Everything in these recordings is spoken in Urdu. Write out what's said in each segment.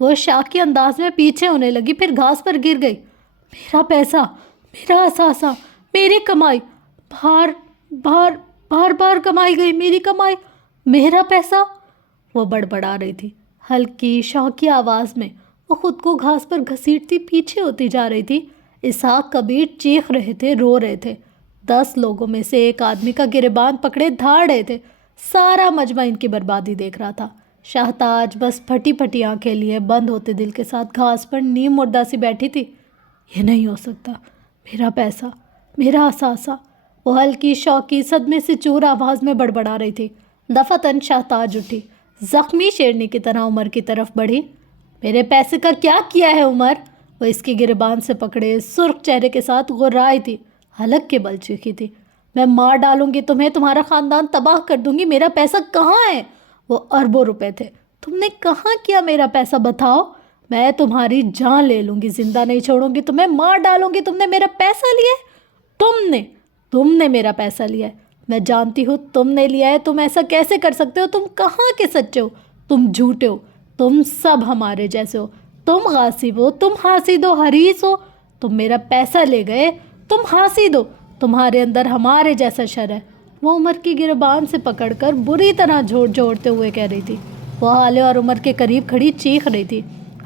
وہ شاکی انداز میں پیچھے ہونے لگی، پھر گھاس پر گر گئی۔ میرا پیسہ، میرا اثاثہ، میری کمائی، بار بار بار بار کمائی گئی میری کمائی، میرا پیسہ، وہ بڑبڑا رہی تھی ہلکی شوقی آواز میں۔ وہ خود کو گھاس پر گھسیٹتی پیچھے ہوتی جا رہی تھی۔ اسحاق کبیر چیخ رہے تھے، رو رہے تھے۔ 10 لوگوں میں سے ایک آدمی کا گریبان پکڑے دھاڑ رہے تھے۔ سارا مجمع ان کی بربادی دیکھ رہا تھا۔ شاہتاج بس پھٹی پھٹی آنکھیں لیے بند ہوتے دل کے ساتھ گھاس پر نیم مردہ سی بیٹھی تھی۔ یہ نہیں ہو سکتا، میرا پیسہ، میرا اثاثہ، وہ ہلکی شوقی صدمے سے چور آواز میں بڑبڑا رہی تھی۔ دفعتاً شاہتاج اٹھی، زخمی شیرنی کی طرح عمر کی طرف بڑھی۔ میرے پیسے کا کیا کیا ہے عمر؟ وہ اس کی گریبان سے پکڑے سرخ چہرے کے ساتھ غرائی تھی، حلق کے بل چیخی تھی۔ میں مار ڈالوں گی تمہیں، تمہارا خاندان تباہ کر دوں گی، میرا پیسہ کہاں ہے؟ وہ اربوں روپے تھے، تم نے کہاں کیا میرا پیسہ بتاؤ؟ میں تمہاری جان لے لوں گی، زندہ نہیں چھوڑوں گی تمہیں، مار ڈالوں گی۔ تم نے میرا پیسہ لیا ہے، تم نے میرا پیسہ لیا ہے، میں جانتی ہوں تم نے لیا ہے، تم ایسا کیسے کر سکتے ہو؟ تم کہاں کے سچے ہو؟ تم جھوٹے ہو، تم سب ہمارے جیسے ہو، تم غاصب ہو، تم حاسد و حریص ہو، تم میرا پیسہ لے گئے، تم حاسد ہو، تمہارے اندر ہمارے جیسا شر ہے۔ وہ عمر کی گریبان سے پکڑ کر بری طرح جھوڑتے ہوئے کہہ رہی تھی۔ وہ حالے اور عمر کے قریب کھڑی چیخ رہی تھی،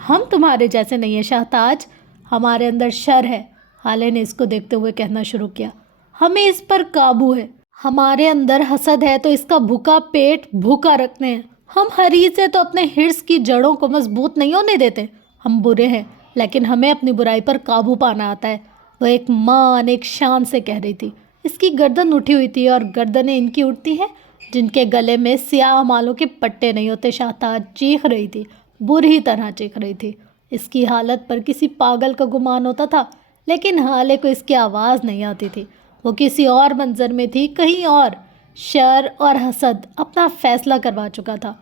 ہم تمہارے جیسے نہیں ہیں شاہتاج، ہمارے اندر شر ہے۔ حالے نے اس کو دیکھتے ہوئے کہنا شروع کیا، ہمیں اس پر قابو ہے، ہمارے اندر حسد ہے تو اس کا بھوکا پیٹ بھوکا رکھتے ہیں، ہم حریص ہیں تو اپنے حرص کی جڑوں کو مضبوط نہیں ہونے دیتے، ہم برے ہیں لیکن ہمیں اپنی برائی پر قابو پانا آتا ہے۔ وہ ایک مان، ایک شان سے کہہ رہی تھی۔ اس کی گردن اٹھی ہوئی تھی اور گردنیں ان کی اٹھتی ہیں جن کے گلے میں سیاہ مالوں کے پٹے نہیں ہوتے۔ شاہتاج چیخ رہی تھی، بری طرح چیخ رہی تھی۔ اس کی حالت پر کسی پاگل کا گمان ہوتا تھا، لیکن حالے کو اس کی آواز نہیں آتی تھی۔ وہ کسی اور منظر میں تھی، کہیں اور۔ شر اور حسد اپنا فیصلہ کروا چکا تھا۔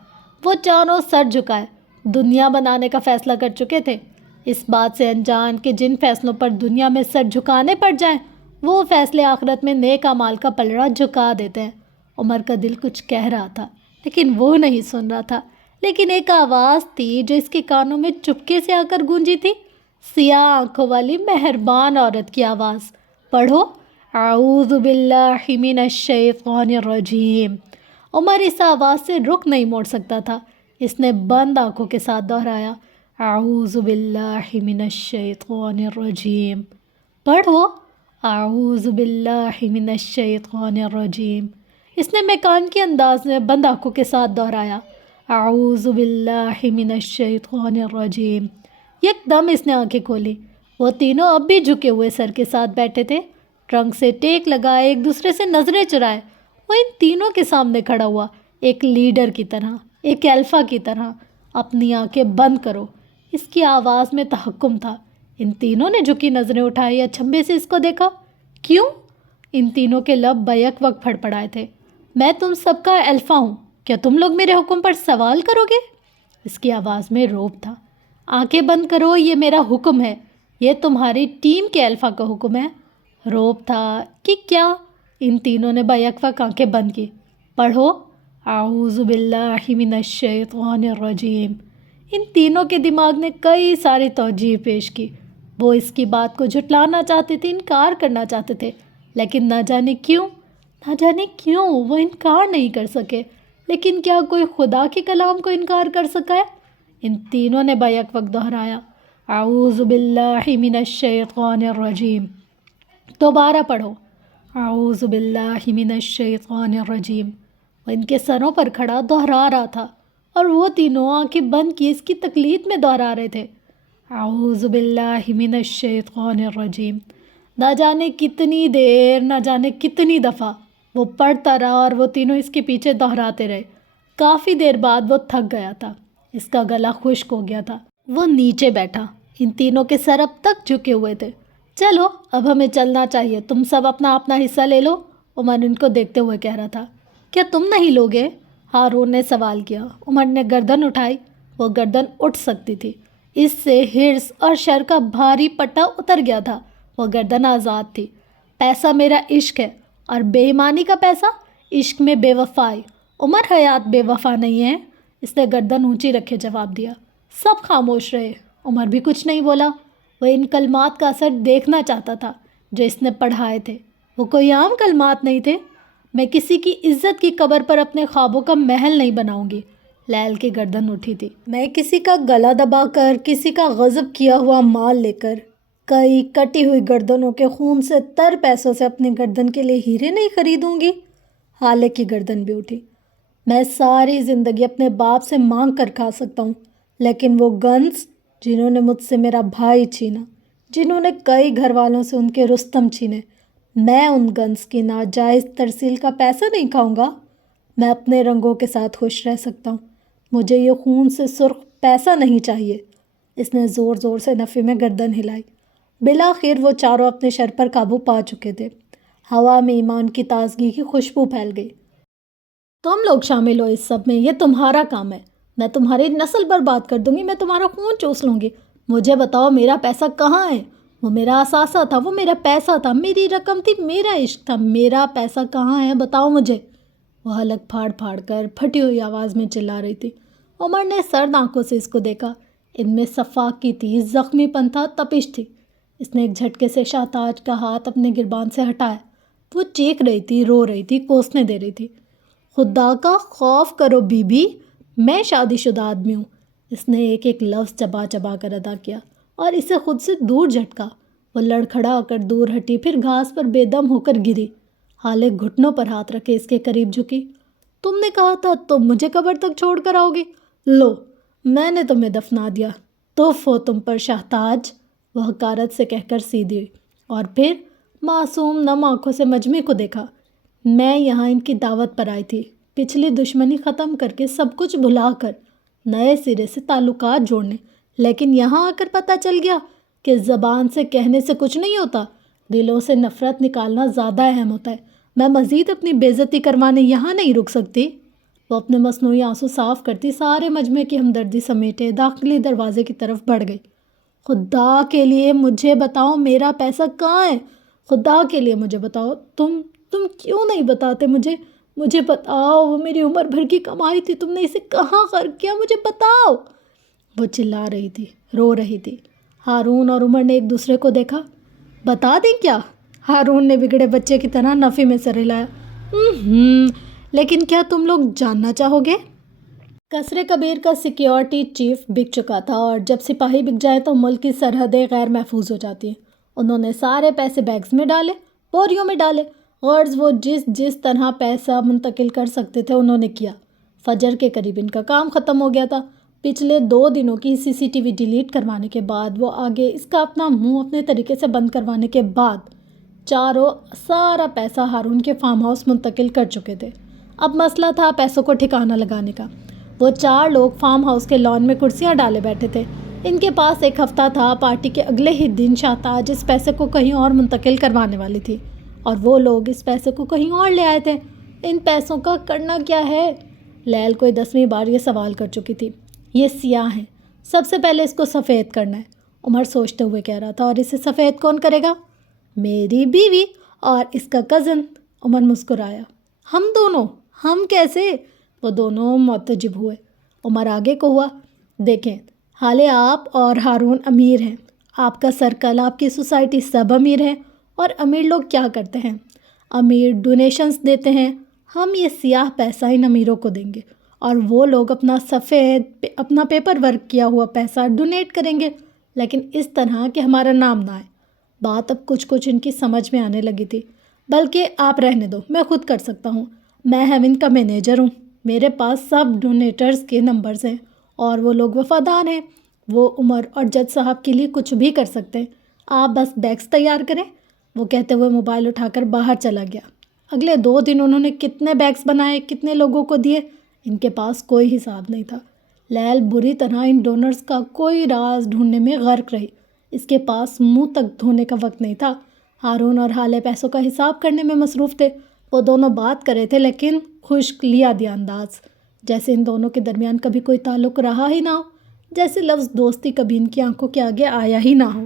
وہ چانوں سر جھکائے دنیا بنانے کا فیصلہ کر چکے تھے، اس بات سے انجان کہ جن فیصلوں پر دنیا میں سر جھکانے پڑ جائیں وہ فیصلے آخرت میں نیک اعمال کا پلڑا جھکا دیتے ہیں۔ عمر کا دل کچھ کہہ رہا تھا لیکن وہ نہیں سن رہا تھا، لیکن ایک آواز تھی جو اس کے کانوں میں چپکے سے آ کر گونجی تھی، سیاہ آنکھوں والی مہربان عورت کی آواز، پڑھو، اعوذ باللہ من الشیطان الرجیم۔ عمر اس آواز سے رخ نہیں موڑ سکتا تھا۔ اس نے بند آنکھوں کے ساتھ دہرایا، اعوذ باللہ من الشیطان الرجیم، پڑھو، اعوذ باللہ من الشیطان الرجیم۔ اس نے میکان کے انداز میں بند آنکھوں کے ساتھ دہرایا، اعوذ باللہ من الشیطان الرجیم۔ یک دم اس نے آنکھیں کھولی۔ وہ تینوں اب بھی جھکے ہوئے سر کے ساتھ بیٹھے تھے، ٹرنک سے ٹیک لگائے، ایک دوسرے سے نظریں چرائے۔ وہ ان تینوں کے سامنے کھڑا ہوا، ایک لیڈر کی طرح، ایک الفا کی طرح۔ اپنی آنکھیں بند کرو، اس کی آواز میں تحکم تھا۔ ان تینوں نے جھکی نظریں اٹھائی، اچنبھے سے اس کو دیکھا۔ کیوں؟ ان تینوں کے لب بیک وقت پھڑپڑائے تھے۔ میں تم سب کا الفا ہوں، کیا تم لوگ میرے حکم پر سوال کرو گے؟ اس کی آواز میں روب تھا۔ آنکھیں بند کرو، یہ میرا حکم ہے، یہ تمہاری ٹیم کے الفا کا حکم ہے۔ روب تھا کہ کیا؟ ان تینوں نے بیک وقت آنکھیں بند کی۔ پڑھو، اعوذ باللہ من الشیطان الرجیم۔ ان تینوں کے دماغ نے کئی ساری توجیہ پیش کی۔ وہ اس کی بات کو جھٹلانا چاہتے تھے، انکار کرنا چاہتے تھے، لیکن نہ جانے کیوں وہ انکار نہیں کر سکے۔ لیکن کیا کوئی خدا کے کلام کو انکار کر سکا ہے؟ ان تینوں نے بیک وقت دہرایا، اعوذ باللہ من الشیطان الرجیم۔ دوبارہ پڑھو، اعوذ باللہ من الشیطان الرجیم۔ وہ ان کے سروں پر کھڑا دہرا رہا تھا اور وہ تینوں آنکھیں بند کی اس کی تقلید میں دہرا رہے تھے، اعوذ باللہ من الشیطان الرجیم۔ نہ جانے کتنی دیر، نہ جانے کتنی دفعہ وہ پڑھتا رہا اور وہ تینوں اس کے پیچھے دہراتے رہے۔ کافی دیر بعد وہ تھک گیا تھا، اس کا گلا خشک ہو گیا تھا۔ وہ نیچے بیٹھا، ان تینوں کے سر اب تک جھکے ہوئے تھے۔ چلو اب ہمیں چلنا چاہیے، تم سب اپنا اپنا حصہ لے لو، عمر ان کو دیکھتے ہوئے کہہ رہا تھا۔ کیا تم نہیں لوگے؟ ہارون نے سوال کیا۔ عمر نے گردن اٹھائی۔ وہ گردن اٹھ سکتی تھی، اس سے حرص اور شر کا بھاری پٹا اتر گیا تھا۔ وہ گردن آزاد تھی۔ پیسہ میرا عشق ہے، اور بے ایمانی کا پیسہ، عشق میں بے وفائی۔ عمر حیات بے وفا نہیں ہے، اس نے گردن اونچی رکھے جواب دیا۔ سب خاموش رہے۔ عمر بھی کچھ نہیں بولا۔ وہ ان کلمات کا اثر دیکھنا چاہتا تھا جو اس نے پڑھائے تھے۔ وہ کوئی عام کلمات نہیں تھے۔ میں کسی کی عزت کی قبر پر اپنے خوابوں کا محل نہیں بناؤں گی۔ لیل کی گردن اٹھی تھی۔ میں کسی کا گلا دبا کر، کسی کا غصب کیا ہوا مال لے کر، کئی کٹی ہوئی گردنوں کے خون سے تر پیسوں سے اپنی گردن کے لیے ہیرے نہیں خریدوں گی۔ حالے کی گردن بھی اٹھی۔ میں ساری زندگی اپنے باپ سے مانگ کر کھا سکتا ہوں، لیکن وہ گنز جنہوں نے مجھ سے میرا بھائی چھینا، جنہوں نے کئی گھر والوں سے ان کے رستم چھینے، میں ان گنز کی ناجائز ترسیل کا پیسہ نہیں کھاؤں گا۔ میں اپنے رنگوں کے ساتھ خوش رہ سکتا ہوں، مجھے یہ خون سے سرخ پیسہ نہیں چاہیے۔ اس نے زور زور سے نفی میں گردن ہلائی۔ بالآخر وہ چاروں اپنے شر پر قابو پا چکے تھے۔ ہوا میں ایمان کی تازگی کی خوشبو پھیل گئی۔ تم لوگ شامل ہو اس سب میں، یہ تمہارا کام ہے۔ میں تمہاری نسل برباد کر دوں گی، میں تمہارا خون چوس لوں گی۔ مجھے بتاؤ میرا پیسہ کہاں ہے؟ وہ میرا اثاثہ تھا، وہ میرا پیسہ تھا، میری رقم تھی، میرا عشق تھا۔ میرا پیسہ کہاں ہے؟ بتاؤ مجھے۔ وہ حلق پھاڑ پھاڑ کر پھٹی ہوئی آواز میں چلا رہی تھی۔ عمر نے سرد آنکھوں سے اس کو دیکھا۔ ان میں صفاقی تھی، زخمی پن تھا، تپش تھی۔ اس نے ایک جھٹکے سے شاہتاج کا ہاتھ اپنے گربان سے ہٹایا۔ وہ چیخ رہی تھی، رو رہی تھی، کوسنے دے رہی تھی۔ خدا کا خوف کرو بی بی، میں شادی شدہ آدمی ہوں۔ اس نے ایک ایک لفظ چبا چبا کر ادا کیا اور اسے خود سے دور جھٹکا۔ وہ لڑکھڑا ہو کر دور ہٹی، پھر گھاس پر بے دم ہو کر گری۔ حالے گھٹنوں پر ہاتھ رکھے اس کے قریب جھکی۔ تم نے کہا تھا تم مجھے قبر تک چھوڑ کر آؤ گی، لو میں نے تمہیں دفنا دیا۔ تف ہو تم پر شاہتاج، وہ حقارت سے کہہ کر سیدھی ہوئی اور پھر معصوم نم آنکھوں سے مجمع کو دیکھا۔ میں یہاں ان کی دعوت پر آئی تھی، پچھلی دشمنی ختم کر کے، سب کچھ بھلا کر، نئے سرے سے تعلقات جوڑنے، لیکن یہاں آ کر پتہ چل گیا کہ زبان سے کہنے سے کچھ نہیں ہوتا، دلوں سے نفرت نکالنا زیادہ اہم ہوتا ہے۔ میں مزید اپنی بے عزتی کروانے یہاں نہیں رک سکتی۔ وہ اپنے مصنوعی آنسو صاف کرتی سارے مجمع کی ہمدردی سمیٹے داخلی دروازے کی طرف بڑھ گئی۔ خدا کے لیے مجھے بتاؤ میرا پیسہ کہاں ہے؟ خدا کے لیے مجھے بتاؤ۔ تم کیوں نہیں بتاتے مجھے بتاؤ، وہ میری عمر بھر کی کمائی تھی، تم نے اسے کہاں خرچ کیا؟ مجھے بتاؤ۔ وہ چلا رہی تھی، رو رہی تھی۔ ہارون اور عمر نے ایک دوسرے کو دیکھا۔ بتا دیں کیا؟ ہارون نے بگڑے بچے کی طرح نفی میں سر ہلایا۔ لیکن کیا تم لوگ جاننا چاہو گے؟ قصر کبیر کا سیکیورٹی چیف بک چکا تھا، اور جب سپاہی بک جائے تو ملک کی سرحدیں غیر محفوظ ہو جاتی ہیں۔ انہوں نے سارے پیسے بیگز میں ڈالے، بوریوں میں ڈالے۔ غرض وہ جس طرح پیسہ منتقل کر سکتے تھے انہوں نے کیا۔ فجر کے قریب ان کا کام ختم ہو گیا تھا۔ پچھلے 2 دنوں کی CCTV ڈیلیٹ کروانے کے بعد، وہ آگے اس کا اپنا منہ اپنے طریقے سے بند کروانے کے بعد، چاروں سارا پیسہ ہارون کے فارم ہاؤس منتقل کر چکے تھے۔ اب مسئلہ تھا پیسوں کو ٹھکانہ لگانے کا۔ وہ 4 لوگ فارم ہاؤس کے لان میں کرسیاں ڈالے بیٹھے تھے۔ ان کے پاس 1 ہفتہ تھا۔ پارٹی کے اگلے ہی دن شاہتاج اس پیسے کو کہیں اور منتقل کروانے والی تھی، اور وہ لوگ اس پیسے کو کہیں اور لے آئے تھے۔ ان پیسوں کا کرنا کیا ہے؟ لیل کوئی 10ویں بار یہ سوال کر چکی تھی۔ یہ سیاہ ہیں، سب سے پہلے اس کو سفید کرنا ہے، عمر سوچتے ہوئے کہہ رہا تھا۔ اور اسے سفید کون کرے گا؟ میری بیوی اور اس کا کزن۔ عمر مسکرایا۔ ہم دونوں؟ ہم کیسے؟ وہ دونوں معتجب ہوئے۔ عمر آگے کو ہوا۔ دیکھیں حالے آپ اور ہارون امیر ہیں، آپ کا سرکل، آپ کی سوسائٹی سب امیر ہیں، اور امیر لوگ کیا کرتے ہیں؟ امیر ڈونیشنز دیتے ہیں۔ ہم یہ سیاہ پیسہ ان امیروں کو دیں گے، اور وہ لوگ اپنا پیپر ورک کیا ہوا پیسہ ڈونیٹ کریں گے، لیکن اس طرح کہ ہمارا نام نہ آئے۔ بات اب کچھ ان کی سمجھ میں آنے لگی تھی۔ بلکہ آپ رہنے دو، میں خود کر سکتا ہوں۔ میں ہیون کا مینیجر ہوں، میرے پاس سب ڈونیٹرز کے نمبرز ہیں، اور وہ لوگ وفادار ہیں۔ وہ عمر اور جج صاحب کے لیے کچھ بھی کر سکتے ہیں۔ آپ بس بیگز تیار کریں۔ وہ کہتے ہوئے موبائل اٹھا کر باہر چلا گیا۔ اگلے 2 دن انہوں نے کتنے بیگز بنائے، کتنے لوگوں کو دیے، ان کے پاس کوئی حساب نہیں تھا۔ لیل بری طرح ان ڈونرز کا کوئی راز ڈھونڈنے میں غرق رہی۔ اس کے پاس منہ تک دھونے کا وقت نہیں تھا۔ ہارون اور حالے پیسوں کا حساب کرنے میں مصروف تھے۔ وہ دونوں بات کر رہے تھے، لیکن خشک لیا دیا انداز، جیسے ان دونوں کے درمیان کبھی کوئی تعلق رہا ہی نہ ہو، جیسے لفظ دوستی کبھی ان کی آنکھوں کے آگے آیا ہی نہ ہو۔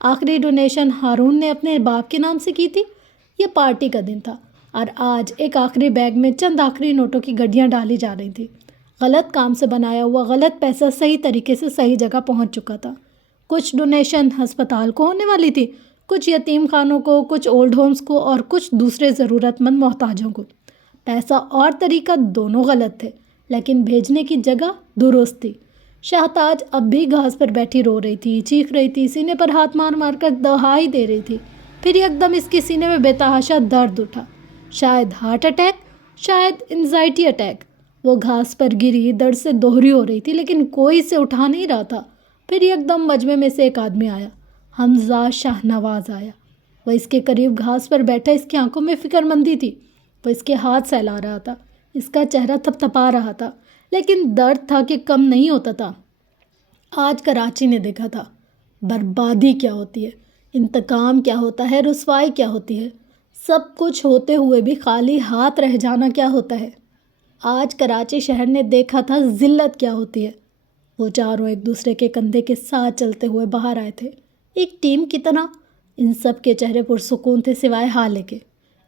آخری ڈونیشن ہارون نے اپنے باپ کے نام سے کی تھی۔ یہ پارٹی کا دن تھا، اور آج ایک آخری بیگ میں چند آخری نوٹوں کی گڈیاں ڈالی جا رہی تھیں۔ غلط کام سے بنایا ہوا غلط پیسہ صحیح طریقے سے صحیح جگہ پہنچ چکا تھا۔ کچھ ڈونیشن ہسپتال کو ہونے والی تھی، کچھ یتیم خانوں کو، کچھ اولڈ ہومز کو اور کچھ دوسرے ضرورت مند محتاجوں کو۔ پیسہ اور طریقہ دونوں غلط تھے، لیکن بھیجنے کی جگہ درست تھی۔ شہتاج اب بھی گھاس پر بیٹھی رو رہی تھی، چیخ رہی تھی، سینے پر ہاتھ مار مار کر دہائی دے رہی تھی۔ پھر ایک دم اس کے سینے میں بے تحاشا درد اٹھا، شاید ہارٹ اٹیک، شاید انزائٹی اٹیک۔ وہ گھاس پر گری، درد سے دوہری ہو رہی تھی، لیکن کوئی اسے اٹھا نہیں رہا تھا۔ پھر ایک دم مجمع میں سے ایک آدمی آیا، حمزہ شاہ نواز آیا۔ وہ اس کے قریب گھاس پر بیٹھا، اس کی آنکھوں میں فکر مندی تھی۔ وہ اس کے ہاتھ سہلا رہا تھا، اس کا چہرہ تھپ تھپا رہا تھا، لیکن درد تھا کہ کم نہیں ہوتا تھا۔ آج کراچی نے دیکھا تھا بربادی کیا ہوتی ہے، انتقام کیا ہوتا ہے، رسوائی کیا ہوتی ہے، سب کچھ ہوتے ہوئے بھی خالی ہاتھ رہ جانا کیا ہوتا ہے۔ آج کراچی شہر نے دیکھا تھا ذلت کیا ہوتی ہے۔ وہ چاروں ایک دوسرے کے کندھے کے ساتھ چلتے ہوئے باہر آئے تھے، ایک ٹیم کی طرح۔ ان سب کے چہرے پرسکون تھے سوائے حالے کے۔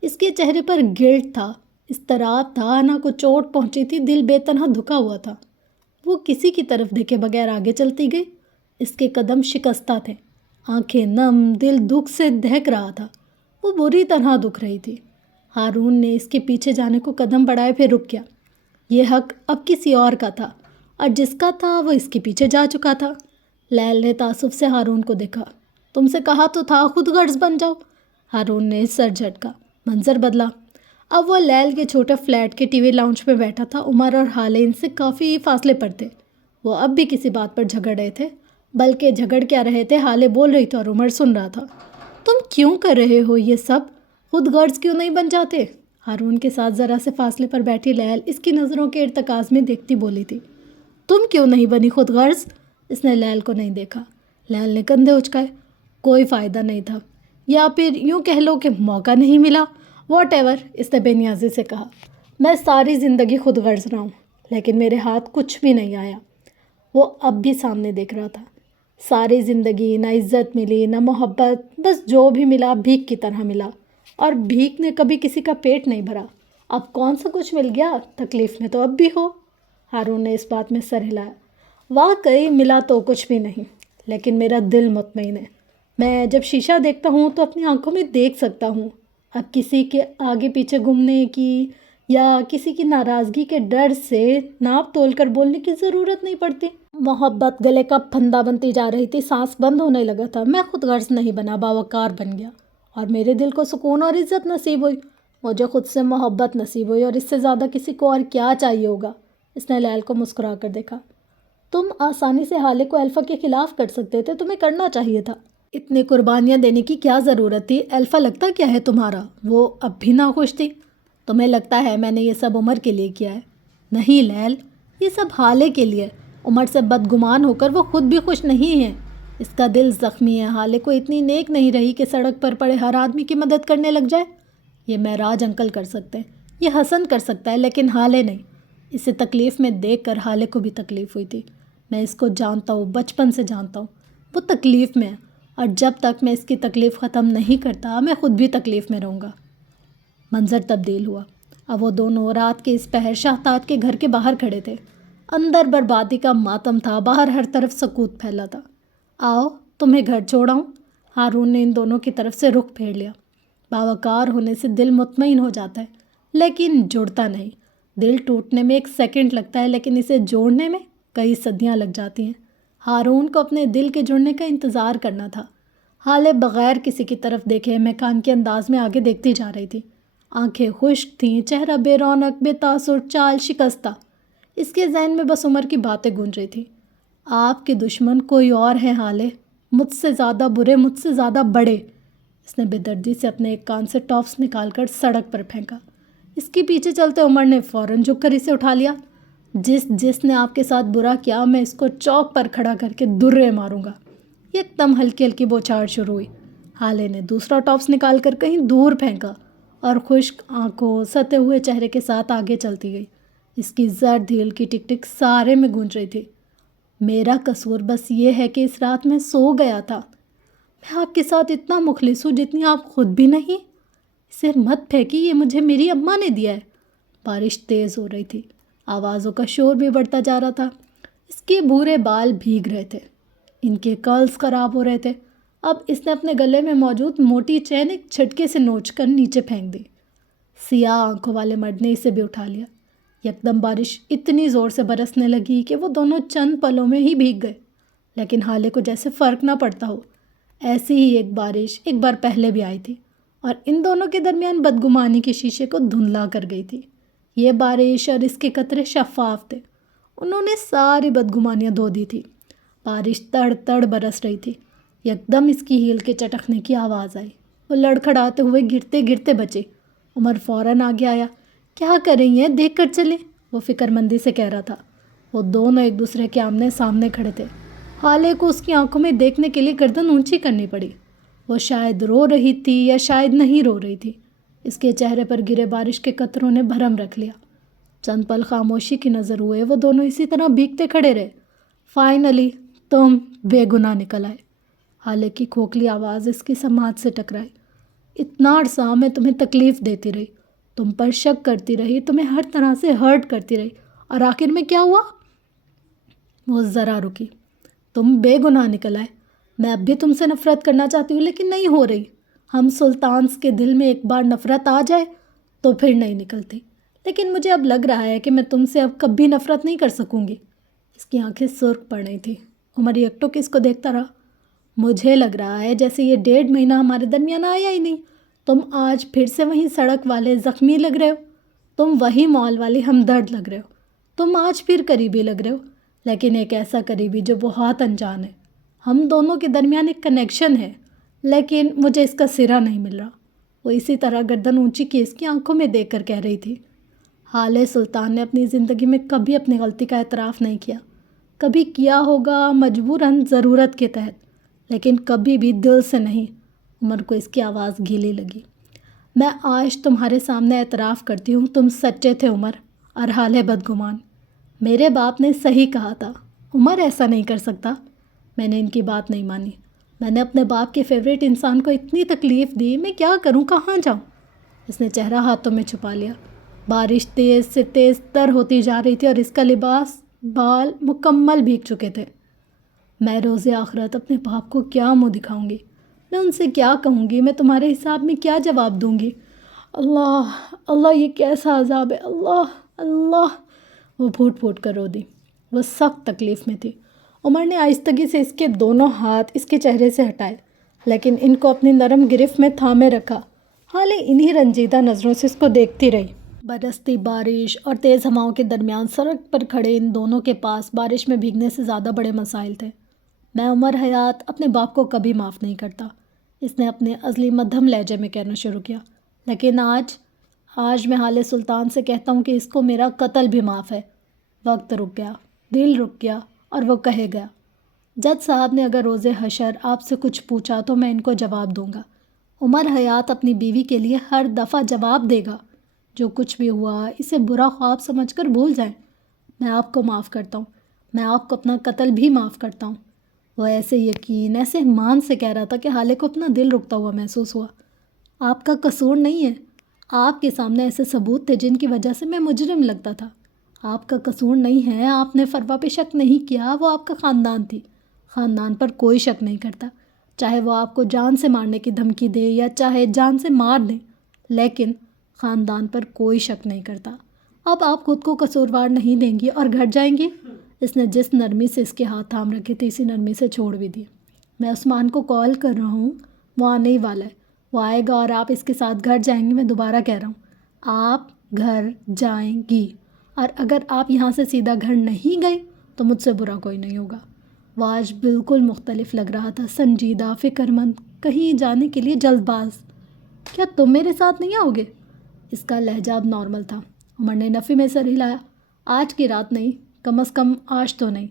اس کے چہرے پر گلٹ تھا، اضطراب تھا، نہ کو چوٹ پہنچی تھی، دل بے تنہا دھکا ہوا تھا۔ وہ کسی کی طرف دیکھے بغیر آگے چلتی گئی۔ اس کے قدم شکستہ تھے، آنکھیں نم، دل دکھ سے دہک رہا تھا۔ وہ بری طرح دکھ رہی تھی۔ ہارون نے اس کے پیچھے جانے کو قدم بڑھائے، پھر رک گیا۔ یہ حق اب کسی اور کا تھا، اور جس کا تھا وہ اس کے پیچھے جا چکا تھا۔ لیل نے تعصب سے ہارون کو دیکھا۔ تم سے کہا تو تھا خود غرض بن جاؤ۔ ہارون نے سر جھٹکا، منظر بدلا۔ اب وہ لیل کے چھوٹے فلیٹ کے ٹی وی لاؤنج پہ بیٹھا تھا۔ عمر اور حالے ان سے کافی فاصلے پر تھے۔ وہ اب بھی کسی بات پر جھگڑ رہے تھے، بلکہ جھگڑ کیا رہے تھے، حالے بول رہی تھی اور عمر سن رہا تھا۔ تم کیوں کر رہے ہو یہ سب؟ خود غرض کیوں نہیں بن جاتے؟ ہارون کے ساتھ ذرا سے فاصلے پر بیٹھی لیل اس کی نظروں کے ارتکاز میں دیکھتی بولی تھی۔ تم کیوں نہیں بنی خود غرض؟ اس نے لیل کو نہیں دیکھا۔ لیل نے کندھے اچکائے۔ کوئی فائدہ نہیں تھا، یا پھر یوں کہہ لو کہ موقع نہیں ملا۔ واٹ ایور، اس نے بے نیازی سے کہا۔ میں ساری زندگی خود غرض رہا ہوں، لیکن میرے ہاتھ کچھ بھی نہیں آیا۔ وہ اب بھی سامنے دیکھ رہا تھا۔ ساری زندگی نہ عزت ملی، نہ محبت، بس جو بھی ملا بھیک کی طرح ملا، اور بھیک نے کبھی کسی کا پیٹ نہیں بھرا۔ اب کون سا کچھ مل گیا؟ تکلیف میں تو اب بھی ہو۔ ہارون نے اس بات میں سر ہلایا۔ واقعی ملا تو کچھ بھی نہیں، لیکن میرا دل مطمئن ہے۔ میں جب شیشہ دیکھتا ہوں تو اپنی آنکھوں میں دیکھ سکتا ہوں۔ اب کسی کے آگے پیچھے گھومنے کی یا کسی کی ناراضگی کے ڈر سے ناپ تول کر بولنے کی ضرورت نہیں پڑتی۔ محبت گلے کا پھندا بنتی جا رہی تھی، سانس بند ہونے لگا تھا۔ میں خود غرض نہیں بنا، باوقار بن گیا، اور میرے دل کو سکون اور عزت نصیب ہوئی۔ مجھے خود سے محبت نصیب ہوئی، اور اس سے زیادہ کسی کو اور کیا چاہیے ہوگا؟ اس نے لیل کو مسکرا کر دیکھا۔ تم آسانی سے حالے کو الفا کے خلاف کر سکتے تھے، تمہیں کرنا چاہیے تھا۔ اتنی قربانیاں دینے کی کیا ضرورت تھی؟ الفا لگتا کیا ہے تمہارا؟ وہ اب بھی ناخوش تھی۔ تمہیں لگتا ہے میں نے یہ سب عمر کے لیے کیا ہے؟ نہیں لیل، یہ سب حالے کے لیے۔ عمر سے بدگمان ہو کر وہ خود بھی خوش نہیں ہے۔ اس کا دل زخمی ہے۔ حالے کو اتنی نیک نہیں رہی کہ سڑک پر پڑے ہر آدمی کی مدد کرنے لگ جائے۔ یہ معراج انکل کر سکتے ہیں، یہ حسن کر سکتا ہے، لیکن حالے نہیں۔ اسے تکلیف میں دیکھ کر حالے کو بھی تکلیف ہوئی تھی۔ میں اس کو جانتا ہوں، بچپن سے جانتا ہوں۔ وہ تکلیف میں ہے، اور جب تک میں اس کی تکلیف ختم نہیں کرتا میں خود بھی تکلیف میں رہوں گا۔ منظر تبدیل ہوا۔ اب وہ دونوں رات کے اس پہر شہتاج کے گھر کے باہر کھڑے تھے۔ اندر بربادی کا ماتم تھا، باہر ہر طرف سکوت پھیلا تھا۔ آؤ تمہیں گھر چھوڑاؤں؟ ہارون نے ان دونوں کی طرف سے رخ پھیر لیا۔ باوقار ہونے سے دل مطمئن ہو جاتا ہے، لیکن جڑتا نہیں۔ دل ٹوٹنے میں ایک سیکنڈ لگتا ہے، لیکن اسے جوڑنے میں کئی صدیاں لگ جاتی ہیں۔ ہارون کو اپنے دل کے جڑنے کا انتظار کرنا تھا۔ حالے بغیر کسی کی طرف دیکھے مکان کے انداز میں آگے دیکھتی جا رہی تھی۔ آنکھیں خشک تھیں، چہرہ بے رونق، بے تاثر، چال شکستہ۔ اس کے ذہن میں بس عمر کی باتیں گونج رہی تھی۔ آپ کے دشمن کوئی اور ہیں حالے، مجھ سے زیادہ برے، مجھ سے زیادہ بڑے۔ اس نے بے دردی سے اپنے ایک کان سے ٹاپس نکال کر سڑک پر پھینکا۔ اس کے پیچھے چلتے عمر نے فوراً جھک کر اسے اٹھا لیا۔ جس نے آپ کے ساتھ برا کیا، میں اس کو چوک پر کھڑا کر کے درے ماروں گا۔ ایک دم ہلکی ہلکی بوچھاڑ شروع ہوئی۔ حالے نے دوسرا ٹاپس نکال کر کہیں دور پھینکا اور خشک آنکھوں، ستے ہوئے چہرے کے ساتھ آگے چلتی گئی۔ اس کی زرد دل کی ٹک ٹک سارے میں گونج رہی تھی۔ میرا قصور بس یہ ہے کہ اس رات میں سو گیا تھا۔ میں آپ کے ساتھ اتنا مخلص ہوں جتنی آپ خود بھی نہیں۔ اسے مت پھینکی، یہ مجھے میری اماں نے دیا ہے۔ بارش تیز ہو رہی تھی۔ آوازوں کا شور بھی بڑھتا جا رہا تھا۔ اس کے بھورے بال بھیگ رہے تھے، ان کے کرلز خراب ہو رہے تھے۔ اب اس نے اپنے گلے میں موجود موٹی چین ایک جھٹکے سے نوچ کر نیچے پھینک دی۔ سیاہ آنکھوں والے مرد نے اسے بھی اٹھا لیا۔ یکدم بارش اتنی زور سے برسنے لگی کہ وہ دونوں چند پلوں میں ہی بھیگ گئے، لیکن حالے کو جیسے فرق نہ پڑتا ہو۔ ایسی ہی ایک بارش ایک بار پہلے بھی آئی تھی اور ان دونوں کے درمیان بدگمانی کے شیشے کو دھندلا کر گئی تھی۔ یہ بارش اور اس کے قطرے شفاف تھے، انہوں نے ساری بدگمانیاں دھو دی تھی۔ بارش تڑ تڑ برس رہی تھی۔ یکدم اس کی ہیل کے چٹکنے کی آواز آئی۔ وہ لڑکھڑاتے ہوئے گرتے گرتے بچے۔ عمر فوراً آگے آیا۔ کیا کر رہی ہیں؟ دیکھ کر چلیں، وہ فکر مندی سے کہہ رہا تھا۔ وہ دونوں ایک دوسرے کے آمنے سامنے کھڑے تھے۔ حالے کو اس کی آنکھوں میں دیکھنے کے لیے گردن اونچی کرنی پڑی۔ وہ شاید رو رہی تھی یا شاید نہیں رو رہی تھی۔ اس کے چہرے پر گرے بارش کے قطروں نے بھرم رکھ لیا۔ چند پل خاموشی کی نظر ہوئے، وہ دونوں اسی طرح بھیگتے کھڑے رہے۔ فائنلی تم بے گناہ نکل آئے، حالے کی کھوکھلی آواز اس کی سماعت سے ٹکرائی۔ اتنا عرصہ میں تمہیں تکلیف دیتی رہی، تم پر شک کرتی رہی، تمہیں ہر طرح سے ہرٹ کرتی رہی، اور آخر میں کیا ہوا؟ وہ ذرا رکی۔ تم بے گناہ نکل آئے۔ میں اب بھی تم سے نفرت کرنا چاہتی ہوں لیکن نہیں ہو رہی۔ ہم سلطانس کے دل میں ایک بار نفرت آ جائے تو پھر نہیں نکلتی، لیکن مجھے اب لگ رہا ہے کہ میں تم سے اب کبھی نفرت نہیں کر سکوں گی۔ اس کی آنکھیں سرخ پڑ رہی تھیں۔ عمر یکٹک اس کو دیکھتا رہا۔ مجھے لگ رہا ہے جیسے یہ 1.5 مہینہ ہمارے درمیان آیا ہی نہیں۔ تم آج پھر سے وہیں سڑک والے زخمی لگ رہے ہو، تم وہی مال والی ہمدرد لگ رہے ہو، تم آج پھر قریبی لگ رہے ہو، لیکن ایک ایسا قریبی جو بہت انجان ہے۔ ہم دونوں کے درمیان ایک کنیکشن ہے، لیکن مجھے اس کا سرا نہیں مل رہا۔ وہ اسی طرح گردن اونچی کی اس کی آنکھوں میں دیکھ کر کہہ رہی تھی۔ حالے سلطان نے اپنی زندگی میں کبھی اپنی غلطی کا اعتراف نہیں کیا، کبھی کیا ہوگا مجبوراً ضرورت کے تحت، لیکن کبھی بھی دل سے نہیں۔ عمر کو اس کی آواز گیلی لگی۔ میں آج تمہارے سامنے اعتراف کرتی ہوں، تم سچے تھے عمر، اور حالے بدگمان۔ میرے باپ نے صحیح کہا تھا، عمر ایسا نہیں کر سکتا۔ میں نے ان کی بات نہیں مانی۔ میں نے اپنے باپ کے فیوریٹ انسان کو اتنی تکلیف دی، میں کیا کروں، کہاں جاؤں؟ اس نے چہرہ ہاتھوں میں چھپا لیا۔ بارش تیز سے تیز تر ہوتی جا رہی تھی اور اس کا لباس، بال مکمل بھیگ چکے تھے۔ میں روز آخرت اپنے باپ کو کیا منہ دکھاؤں گی؟ میں ان سے کیا کہوں گی؟ میں تمہارے حساب میں کیا جواب دوں گی؟ اللہ اللہ، یہ کیسا عذاب ہے، اللہ اللہ۔ وہ پھوٹ پھوٹ کر رو دی۔ وہ سخت تکلیف میں تھی۔ عمر نے آہستگی سے اس کے دونوں ہاتھ اس کے چہرے سے ہٹائے، لیکن ان کو اپنی نرم گرفت میں تھامے رکھا۔ حالے انہی رنجیدہ نظروں سے اس کو دیکھتی رہی۔ برستی بارش اور تیز ہواؤں کے درمیان سڑک پر کھڑے ان دونوں کے پاس بارش میں بھیگنے سے زیادہ بڑے مسائل تھے۔ میں عمر حیات اپنے باپ کو کبھی معاف نہیں کرتا، اس نے اپنے ازلی مدھم لہجے میں کہنا شروع کیا، لیکن آج میں حالے سلطان سے کہتا ہوں کہ اس کو میرا قتل بھی معاف ہے۔ وقت رک گیا، دل رک گیا، اور وہ کہے گیا، جج صاحب نے اگر روز حشر آپ سے کچھ پوچھا تو میں ان کو جواب دوں گا۔ عمر حیات اپنی بیوی کے لیے ہر دفعہ جواب دے گا۔ جو کچھ بھی ہوا اسے برا خواب سمجھ کر بھول جائیں۔ میں آپ کو معاف کرتا ہوں، میں آپ کو اپنا قتل بھی معاف کرتا ہوں۔ وہ ایسے یقین، ایسے مان سے کہہ رہا تھا کہ حالے کو اپنا دل رکتا ہوا محسوس ہوا۔ آپ کا قصور نہیں ہے، آپ کے سامنے ایسے ثبوت تھے جن کی وجہ سے میں مجرم لگتا تھا۔ آپ کا قصور نہیں ہے، آپ نے فروا پہ شک نہیں کیا، وہ آپ کا خاندان تھی۔ خاندان پر کوئی شک نہیں کرتا، چاہے وہ آپ کو جان سے مارنے کی دھمکی دے یا چاہے جان سے مار دیں، لیکن خاندان پر کوئی شک نہیں کرتا۔ اب آپ خود کو قصوروار نہیں دیں گی اور گھر جائیں گی؟ اس نے جس نرمی سے اس کے ہاتھ تھام رکھے تھے اسی نرمی سے چھوڑ بھی دیے۔ میں عثمان کو کال کر رہا ہوں، وہ آنے ہی والا ہے، وہ آئے گا اور آپ اس کے ساتھ گھر جائیں گے۔ میں دوبارہ کہہ رہا ہوں، آپ گھر جائیں گی، اور اگر آپ یہاں سے سیدھا گھر نہیں گئی تو مجھ سے برا کوئی نہیں ہوگا۔ وہ آج بالکل مختلف لگ رہا تھا، سنجیدہ، فکر مند، کہیں جانے کے لیے جلد باز۔ کیا تم میرے ساتھ نہیں آؤ گے؟ اس کا لہجہ اب نارمل تھا۔ عمر نے نفی میں سر ہلایا۔ آج کی رات نہیں، کم از کم آج تو نہیں۔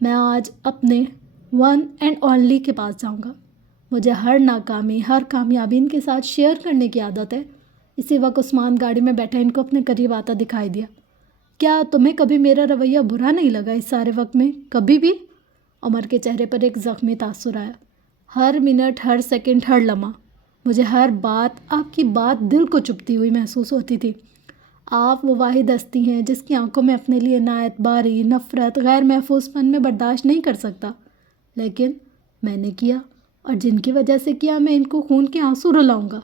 میں آج اپنے ون اینڈ اونلی کے پاس جاؤں گا۔ مجھے ہر ناکامی، ہر کامیابی ان کے ساتھ شیئر کرنے کی عادت ہے۔ اسی وقت عثمان گاڑی میں بیٹھا ان کو اپنے قریب آتا دکھائی دیا۔ کیا تمہیں کبھی میرا رویہ برا نہیں لگا اس سارے وقت میں؟ کبھی بھی؟ عمر کے چہرے پر ایک زخمی تاثر آیا۔ ہر منٹ، ہر سیکنڈ، ہر لمحہ مجھے ہر بات، آپ کی بات دل کو چبھتی ہوئی محسوس ہوتی تھی۔ آپ وہ واحد ہستی ہیں جس کی آنکھوں میں اپنے لیے نااعتباری، نفرت، غیر محفوظ پن میں برداشت نہیں کر سکتا، لیکن میں نے کیا، اور جن کی وجہ سے کیا میں ان کو خون کے آنسو رلاؤں گا۔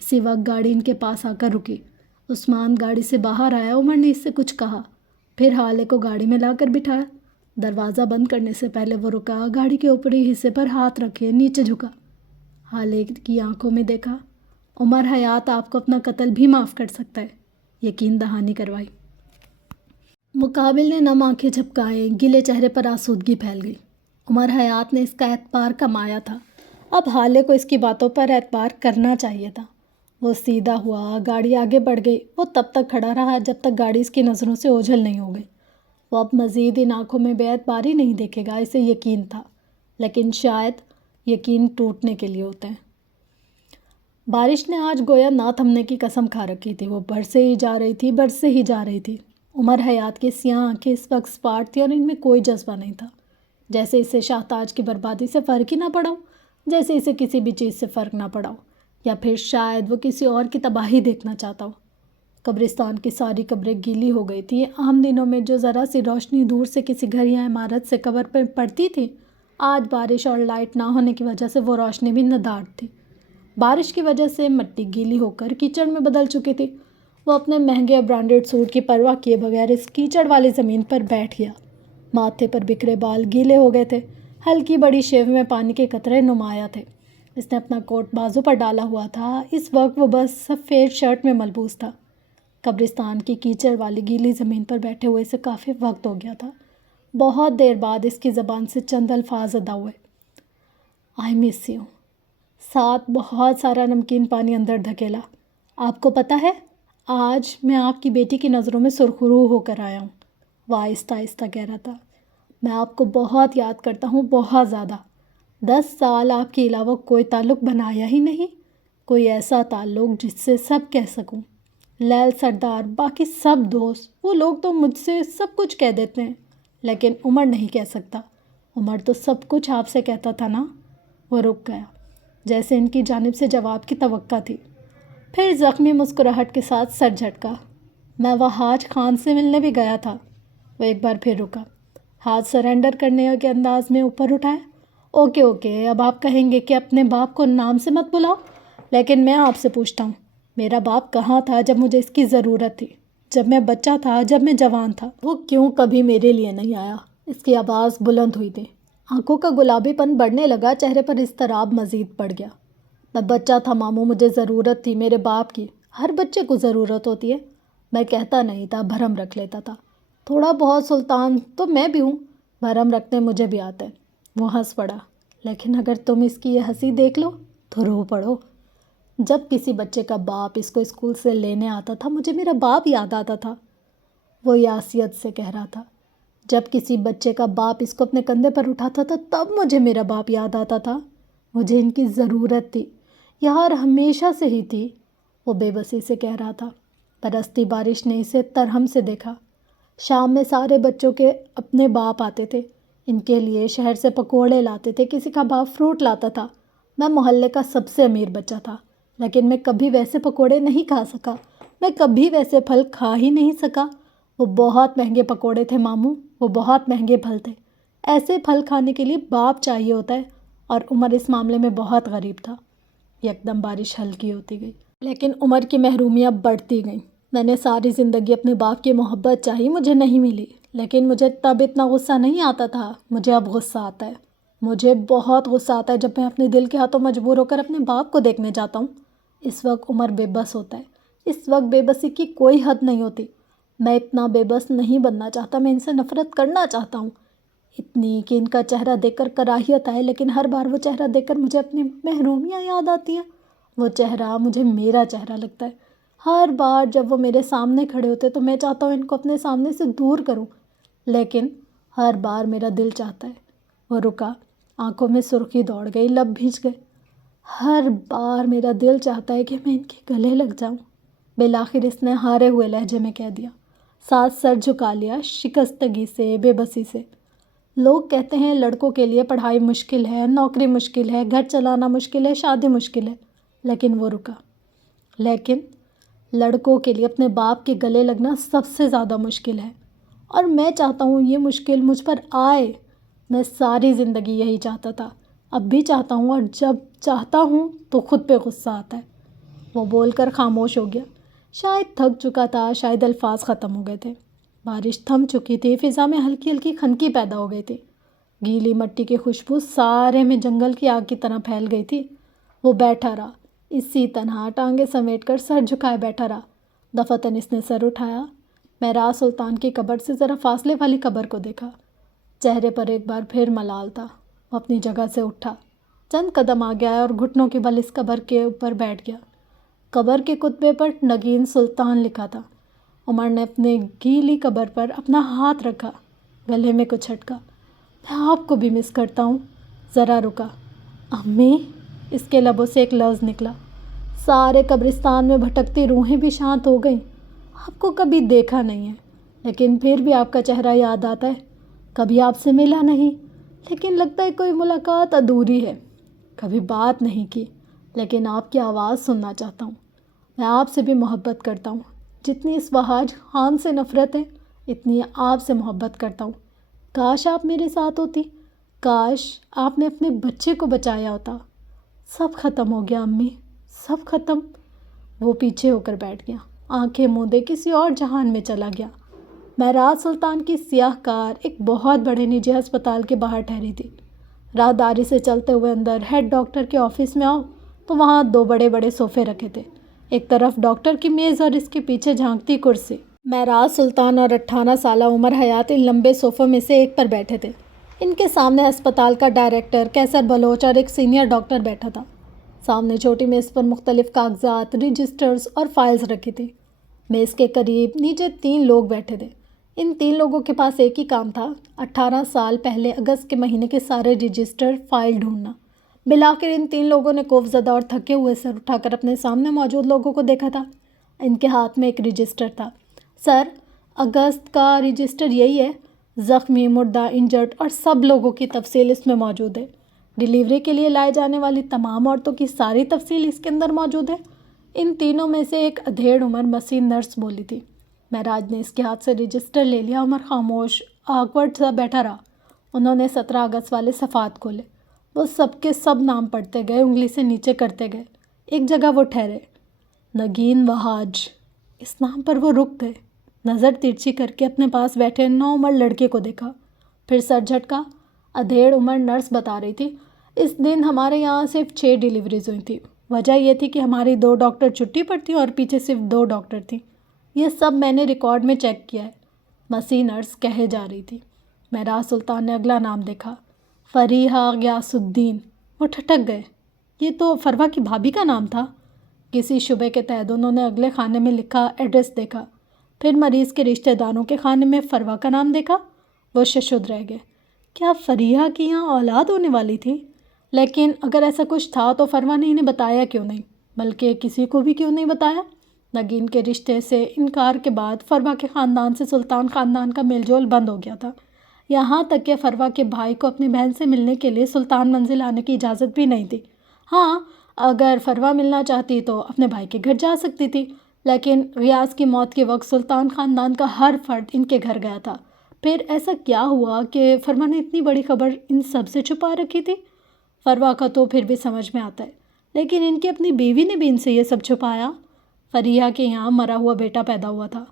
اسی وقت گاڑی ان کے پاس آ کر رکی۔ عثمان گاڑی سے باہر آیا۔ عمر نے اس سے کچھ کہا، پھر حالے کو گاڑی میں لا کر بٹھایا۔ دروازہ بند کرنے سے پہلے وہ رکا، گاڑی کے اوپری حصے پر ہاتھ رکھے نیچے جھکا، حالے کی آنکھوں میں دیکھا۔ عمر حیات آپ کو اپنا قتل بھی معاف کر سکتا ہے، یقین دہانی کروائی۔ مقابل نے نم آنکھیں جھپکائیں، گلے چہرے پر آسودگی پھیل گئی۔ عمر حیات نے اس کا اعتبار کمایا تھا، اب حالے کو اس کی باتوں پر اعتبار کرنا چاہیے تھا۔ وہ سیدھا ہوا، گاڑی آگے بڑھ گئی۔ وہ تب تک کھڑا رہا جب تک گاڑی اس کی نظروں سے اوجھل نہیں ہو گئی۔ وہ اب مزید ان آنکھوں میں بے اعتباری نہیں دیکھے گا، اسے یقین تھا، لیکن شاید یقین ٹوٹنے کے لیے ہوتے ہیں۔ بارش نے آج گویا نہ تھمنے کی قسم کھا رکھی تھی، وہ برسے ہی جا رہی تھی، برسے ہی جا رہی تھی۔ عمر حیات کی سیاہ آنکھیں اس وقت سپاٹ تھیں اور ان میں کوئی جذبہ نہیں تھا، جیسے اسے شاہ تاج کی بربادی سے فرق ہی نہ پڑا ہو، جیسے اسے کسی بھی چیز سے فرق نہ پڑا ہو، یا پھر شاید وہ کسی اور کی تباہی دیکھنا چاہتا ہو۔ قبرستان کی ساری قبریں گیلی ہو گئی تھیں۔ عام دنوں میں جو ذرا سی روشنی دور سے کسی گھر یا عمارت سے قبر پر پڑتی تھی، آج بارش اور لائٹ نہ ہونے کی وجہ سے وہ روشنی بھی ندارد تھی۔ بارش کی وجہ سے مٹی گیلی ہو کر کیچڑ میں بدل چکی تھی۔ وہ اپنے مہنگے برانڈڈ سوٹ کی پرواہ کیے بغیر اس کیچڑ والی زمین پر بیٹھ گیا۔ ماتھے پر بکھرے بال گیلے ہو گئے تھے، ہلکی بڑی شیو میں پانی کے قطرے نمایاں تھے۔ اس نے اپنا کوٹ بازو پر ڈالا ہوا تھا، اس وقت وہ بس سفید شرٹ میں ملبوس تھا۔ قبرستان کی کیچڑ والی گیلی زمین پر بیٹھے ہوئے سے کافی وقت ہو گیا تھا۔ بہت دیر بعد اس کی زبان سے چند الفاظ ادا ہوئے، آئی مس یو، ساتھ بہت سارا نمکین پانی اندر دھکیلا۔ آپ کو پتہ ہے، آج میں آپ کی بیٹی کی نظروں میں سرخرو ہو کر آیا ہوں، وہ آہستہ آہستہ کہہ رہا تھا۔ میں آپ کو بہت یاد کرتا ہوں، بہت زیادہ۔ 10 سال آپ کے علاوہ کوئی تعلق بنایا ہی نہیں، کوئی ایسا تعلق جس سے سب کہہ سکوں، لیل سردار، باقی سب دوست، وہ لوگ تو مجھ سے سب کچھ کہہ دیتے ہیں، لیکن عمر نہیں کہہ سکتا۔ عمر تو سب کچھ آپ سے کہتا تھا نا۔ وہ رک گیا، جیسے ان کی جانب سے جواب کی توقع تھی، پھر زخمی مسکراہٹ کے ساتھ سر جھٹکا۔ میں وہ حاج خان سے ملنے بھی گیا تھا۔ وہ ایک بار پھر رکا، ہاتھ سرنڈر کرنے کے انداز میں اوپر اٹھایا۔ اوکے اوکے، اب آپ کہیں گے کہ اپنے باپ کو نام سے مت بلاؤ، لیکن میں آپ سے پوچھتا ہوں، میرا باپ کہاں تھا جب مجھے اس کی ضرورت تھی؟ جب میں بچہ تھا، جب میں جوان تھا، وہ کیوں کبھی میرے لیے نہیں آیا؟ اس کی آواز بلند ہوئی تھی، آنکھوں کا گلابی پن بڑھنے لگا، چہرے پر اضطراب مزید بڑھ گیا۔ میں بچہ تھا ماموں، مجھے ضرورت تھی میرے باپ کی، ہر بچے کو ضرورت ہوتی ہے۔ میں کہتا نہیں تھا، بھرم رکھ لیتا تھا، تھوڑا بہت سلطان تو میں بھی ہوں، بھرم رکھنے مجھے بھی آتے ہیں۔ وہ ہنس پڑا، لیکن اگر تم اس کی یہ ہنسی دیکھ لو تو رو پڑو۔ جب کسی بچے کا باپ اس کو اسکول سے لینے آتا تھا، مجھے میرا باپ یاد آتا تھا، وہ یاسیت سے کہہ رہا تھا۔ جب کسی بچے کا باپ اس کو اپنے کندھے پر اٹھاتا تھا، تب مجھے میرا باپ یاد آتا تھا، مجھے ان کی ضرورت تھی، یار ہمیشہ سے ہی تھی، وہ بے بسی سے کہہ رہا تھا۔ برستی بارش نے اسے ترہم سے دیکھا۔ شام میں سارے بچوں کے اپنے باپ آتے تھے، ان کے لیے شہر سے پکوڑے لاتے تھے، کسی کا باپ فروٹ لاتا تھا۔ میں محلے کا سب سے امیر بچہ تھا، لیکن میں کبھی ویسے پکوڑے نہیں کھا سکا، میں کبھی ویسے پھل کھا ہی نہیں سکا۔ وہ بہت مہنگے پکوڑے تھے ماموں، وہ بہت مہنگے پھل تھے، ایسے پھل کھانے کے لیے باپ چاہیے ہوتا ہے، اور عمر اس معاملے میں بہت غریب تھا۔ یکدم بارش ہلکی ہوتی گئی، لیکن عمر کی محرومیاں بڑھتی گئیں۔ میں نے ساری زندگی اپنے باپ کی محبت چاہی، مجھے نہیں ملی، لیکن مجھے تب اتنا غصہ نہیں آتا تھا، مجھے اب غصہ آتا ہے، مجھے بہت غصہ آتا ہے جب میں اپنے دل کے ہاتھوں مجبور ہو کر اپنے باپ کو دیکھنے جاتا ہوں۔ اس وقت عمر بے بس ہوتا ہے، اس وقت بے بسی کی کوئی حد نہیں ہوتی۔ میں اتنا بے بس نہیں بننا چاہتا، میں ان سے نفرت کرنا چاہتا ہوں، اتنی کہ ان کا چہرہ دیکھ کر کراہیت آئے، لیکن ہر بار وہ چہرہ دیکھ کر مجھے اپنی محرومیاں یاد آتی ہیں۔ وہ چہرہ مجھے میرا چہرہ لگتا ہے، ہر بار جب وہ میرے سامنے کھڑے ہوتے تو میں چاہتا ہوں ان کو اپنے سامنے سے دور کروں، لیکن ہر بار میرا دل چاہتا ہے۔ وہ رکا، آنکھوں میں سرخی دوڑ گئی، لب بھیج گئے۔ ہر بار میرا دل چاہتا ہے کہ میں ان کے گلے لگ جاؤں۔ بالآخر اس نے ہارے ہوئے لہجے میں کہہ دیا، ساتھ سر جھکا لیا، شکستگی سے، بے بسی سے۔ لوگ کہتے ہیں لڑکوں کے لیے پڑھائی مشکل ہے، نوکری مشکل ہے، گھر چلانا مشکل ہے، شادی مشکل ہے، لیکن وہ رکا۔ لیکن لڑکوں کے لیے اپنے باپ کے گلے لگنا سب سے زیادہ مشکل ہے، اور میں چاہتا ہوں یہ مشکل مجھ پر آئے۔ میں ساری زندگی یہی چاہتا تھا، اب بھی چاہتا ہوں، اور جب چاہتا ہوں تو خود پہ غصہ آتا ہے۔ وہ بول کر خاموش ہو گیا۔ شاید تھک چکا تھا، شاید الفاظ ختم ہو گئے تھے۔ بارش تھم چکی تھی، فضا میں ہلکی ہلکی خنکی پیدا ہو گئی تھی۔ گیلی مٹی کی خوشبو سارے میں جنگل کی آگ کی طرح پھیل گئی تھی۔ وہ بیٹھا رہا، اسی طرح ٹانگیں سمیٹ کر سر جھکائے بیٹھا رہا۔ دفعتاً اس نے سر اٹھایا۔ میں راز سلطان کی قبر سے ذرا فاصلے والی قبر کو دیکھا۔ چہرے پر ایک بار پھر ملال تھا۔ وہ اپنی جگہ سے اٹھا، چند قدم آگے آیا اور گھٹنوں کے بل اس قبر کے اوپر بیٹھ گیا۔ قبر کے کتبے پر نگین سلطان لکھا تھا۔ عمر نے اپنے گیلی قبر پر اپنا ہاتھ رکھا، گلے میں کچھ اٹکا۔ میں آپ کو بھی مس کرتا ہوں۔ ذرا رکا۔ امی؟ اس کے لبوں سے ایک لفظ نکلا۔ سارے قبرستان میں بھٹکتی روحیں بھی شانت ہو گئیں۔ آپ کو کبھی دیکھا نہیں ہے، لیکن پھر بھی آپ کا چہرہ یاد آتا ہے۔ کبھی آپ سے ملا نہیں، لیکن لگتا ہے کوئی ملاقات ادھوری ہے۔ کبھی بات نہیں کی، لیکن آپ کی آواز سننا چاہتا ہوں۔ میں آپ سے بھی محبت کرتا ہوں، جتنی اس وہاج خان سے نفرت ہے اتنی آپ سے محبت کرتا ہوں۔ کاش آپ میرے ساتھ ہوتی، کاش آپ نے اپنے بچے کو بچایا ہوتا۔ سب ختم ہو گیا امی، سب ختم۔ وہ پیچھے ہو کر بیٹھ گیا، آنکھیں موندے کسی اور جہان میں چلا گیا۔ مہراج سلطان کی سیاہ کار ایک بہت بڑے نجی ہسپتال کے باہر ٹھہری تھی۔ راہداری سے چلتے ہوئے اندر ہیڈ ڈاکٹر کے آفس میں آؤ تو وہاں دو بڑے بڑے صوفے رکھے تھے، ایک طرف ڈاکٹر کی میز اور اس کے پیچھے جھانکتی کرسی۔ مہراج سلطان اور 18 سالہ عمر حیات ان لمبے صوفوں میں سے ایک پر بیٹھے تھے۔ ان کے سامنے ہسپتال کا ڈائریکٹر کیسر بلوچ اور ایک سینئر ڈاکٹر بیٹھا تھا۔ سامنے چھوٹی میز پر مختلف کاغذات، رجسٹرز اور فائلز رکھی تھی۔ میز کے قریب نیچے 3 لوگ بیٹھے تھے۔ ان 3 لوگوں کے پاس ایک ہی کام تھا، 18 سال پہلے اگست کے مہینے کے سارے رجسٹر فائل ڈھونڈنا۔ بالآخر ان 3 لوگوں نے خوف زدہ اور تھکے ہوئے سر اٹھا کر اپنے سامنے موجود لوگوں کو دیکھا تھا۔ ان کے ہاتھ میں ایک رجسٹر تھا۔ سر، اگست کا رجسٹر یہی ہے، زخمی، مردہ، انجرڈ اور سب لوگوں کی تفصیل اس میں موجود ہے۔ ڈیلیوری کے لیے لائے جانے والی تمام عورتوں کی ساری تفصیل اس کے اندر موجود ہے۔ ان تینوں میں سے ایک ادھیڑ عمر مسیح نرس بولی تھی۔ مہراج نے اس کے ہاتھ سے رجسٹر لے لیا۔ عمر خاموش، آکورڈ سا بیٹھا رہا۔ انہوں نے 17 اگست والے صفحات کھولے۔ وہ سب کے سب نام پڑھتے گئے، انگلی سے نیچے کرتے گئے۔ ایک جگہ وہ ٹھہرے، نگین وہاج۔ اس نام پر وہ رک گئے، نظر ترچھی کر کے اپنے پاس بیٹھے نوعمر لڑکے کو دیکھا، پھر سر جھٹکا۔ ادھیڑ عمر نرس بتا رہی تھی، اس دن ہمارے یہاں صرف 6 ڈیلیوریز ہوئی تھیں۔ وجہ یہ تھی کہ ہماری 2 ڈاکٹر چھٹی پر تھیں اور پیچھے صرف 2 ڈاکٹر تھیں۔ یہ سب میں نے ریکارڈ میں چیک کیا ہے، مسیح نرس کہے جا رہی تھی۔ مہراج سلطان نے اگلا نام دیکھا، فریحہ غیاث الدین۔ وہ ٹھٹک گئے، یہ تو فروا کی بھابھی کا نام تھا۔ کسی شبے کے تحت انہوں نے اگلے خانے میں لکھا ایڈریس دیکھا، پھر مریض کے رشتہ داروں کے خانے میں فروا کا نام دیکھا۔ وہ ششدر رہ گئے، کیا فریحہ کی یہاں اولاد ہونے والی تھی؟ لیکن اگر ایسا کچھ تھا تو فروا نے انہیں بتایا کیوں نہیں، بلکہ کسی کو بھی کیوں نہیں بتایا؟ نگین کے رشتے سے انکار کے بعد فروا کے خاندان سے سلطان خاندان کا میل جول بند ہو گیا تھا، یہاں تک کہ فروا کے بھائی کو اپنی بہن سے ملنے کے لیے سلطان منزل آنے کی اجازت بھی نہیں تھی۔ ہاں، اگر فروا ملنا چاہتی تو اپنے بھائی کے گھر جا سکتی تھی، لیکن غیاث کی موت کے وقت سلطان خاندان کا ہر فرد ان کے گھر گیا تھا۔ پھر ایسا کیا ہوا کہ فروا نے اتنی بڑی خبر ان سب سے چھپا رکھی تھی؟ فروا کا تو پھر بھی سمجھ میں آتا ہے، لیکن ان کی اپنی بیوی نے بھی ان سے یہ سب چھپایا۔ فریحہ کے یہاں مرا ہوا بیٹا پیدا ہوا تھا۔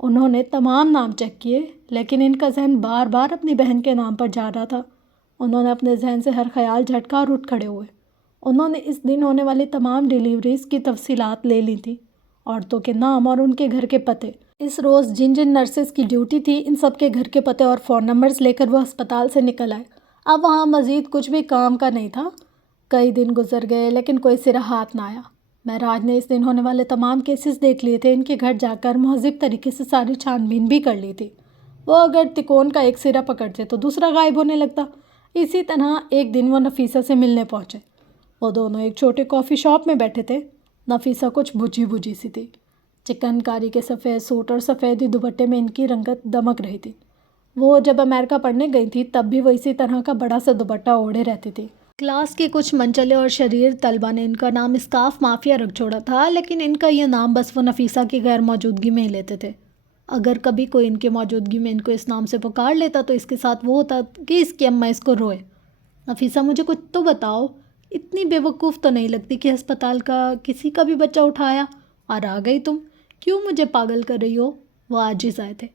انہوں نے تمام نام چیک کیے، لیکن ان کا ذہن بار بار اپنی بہن کے نام پر جا رہا تھا۔ انہوں نے اپنے ذہن سے ہر خیال جھٹکا اور اٹھ کھڑے ہوئے۔ انہوں نے اس دن ہونے والی تمام ڈیلیوریز کی تفصیلات لے لی تھیں، عورتوں کے نام اور ان کے گھر کے پتے۔ اس روز جن جن نرسز کی ڈیوٹی تھی، ان سب کے گھر کے پتے اور فون نمبرز لے کر وہ ہسپتال سے نکل آئے۔ اب وہاں مزید کچھ بھی کام کا نہیں تھا۔ کئی دن گزر گئے لیکن کوئی سرا ہاتھ نہ آیا۔ مہراج نے اس دن ہونے والے تمام کیسز دیکھ لیے تھے، ان کے گھر جا کر مہذب طریقے سے ساری چھان بین بھی کر لی تھی۔ وہ اگر تکون کا ایک سرا پکڑتے تو دوسرا غائب ہونے لگتا۔ اسی طرح ایک دن وہ نفیسہ سے ملنے پہنچے۔ وہ دونوں ایک چھوٹے کافی شاپ میں بیٹھے تھے۔ نفیسہ کچھ بجھی بجھی سی تھی، چکن کاری کے سفید سوٹ اور سفید دوپٹے میں ان کی رنگت دمک رہی تھی۔ وہ جب امریکہ پڑھنے گئی تھی تب بھی وہ اسی طرح کا بڑا سا دوپٹہ اوڑھے رہتی تھی۔ کلاس کے کچھ منچلے اور شریر طلبہ نے ان کا نام اسکارف مافیا رکھ چھوڑا تھا، لیکن ان کا یہ نام بس وہ نفیسہ کی غیر موجودگی میں ہی لیتے تھے۔ اگر کبھی کوئی ان کے موجودگی میں ان کو اس نام سے پکار لیتا تو اس کے ساتھ وہ ہوتا کہ اس کی اماں اس کو روئے۔ نفیسہ مجھے کچھ تو بتاؤ، اتنی بے وقوف تو نہیں لگتی کہ ہسپتال کا کسی کا بھی بچہ اٹھایا اور آ گئی تم، کیوں مجھے پاگل کر رہی ہو؟ وہ عاجز آئے تھے۔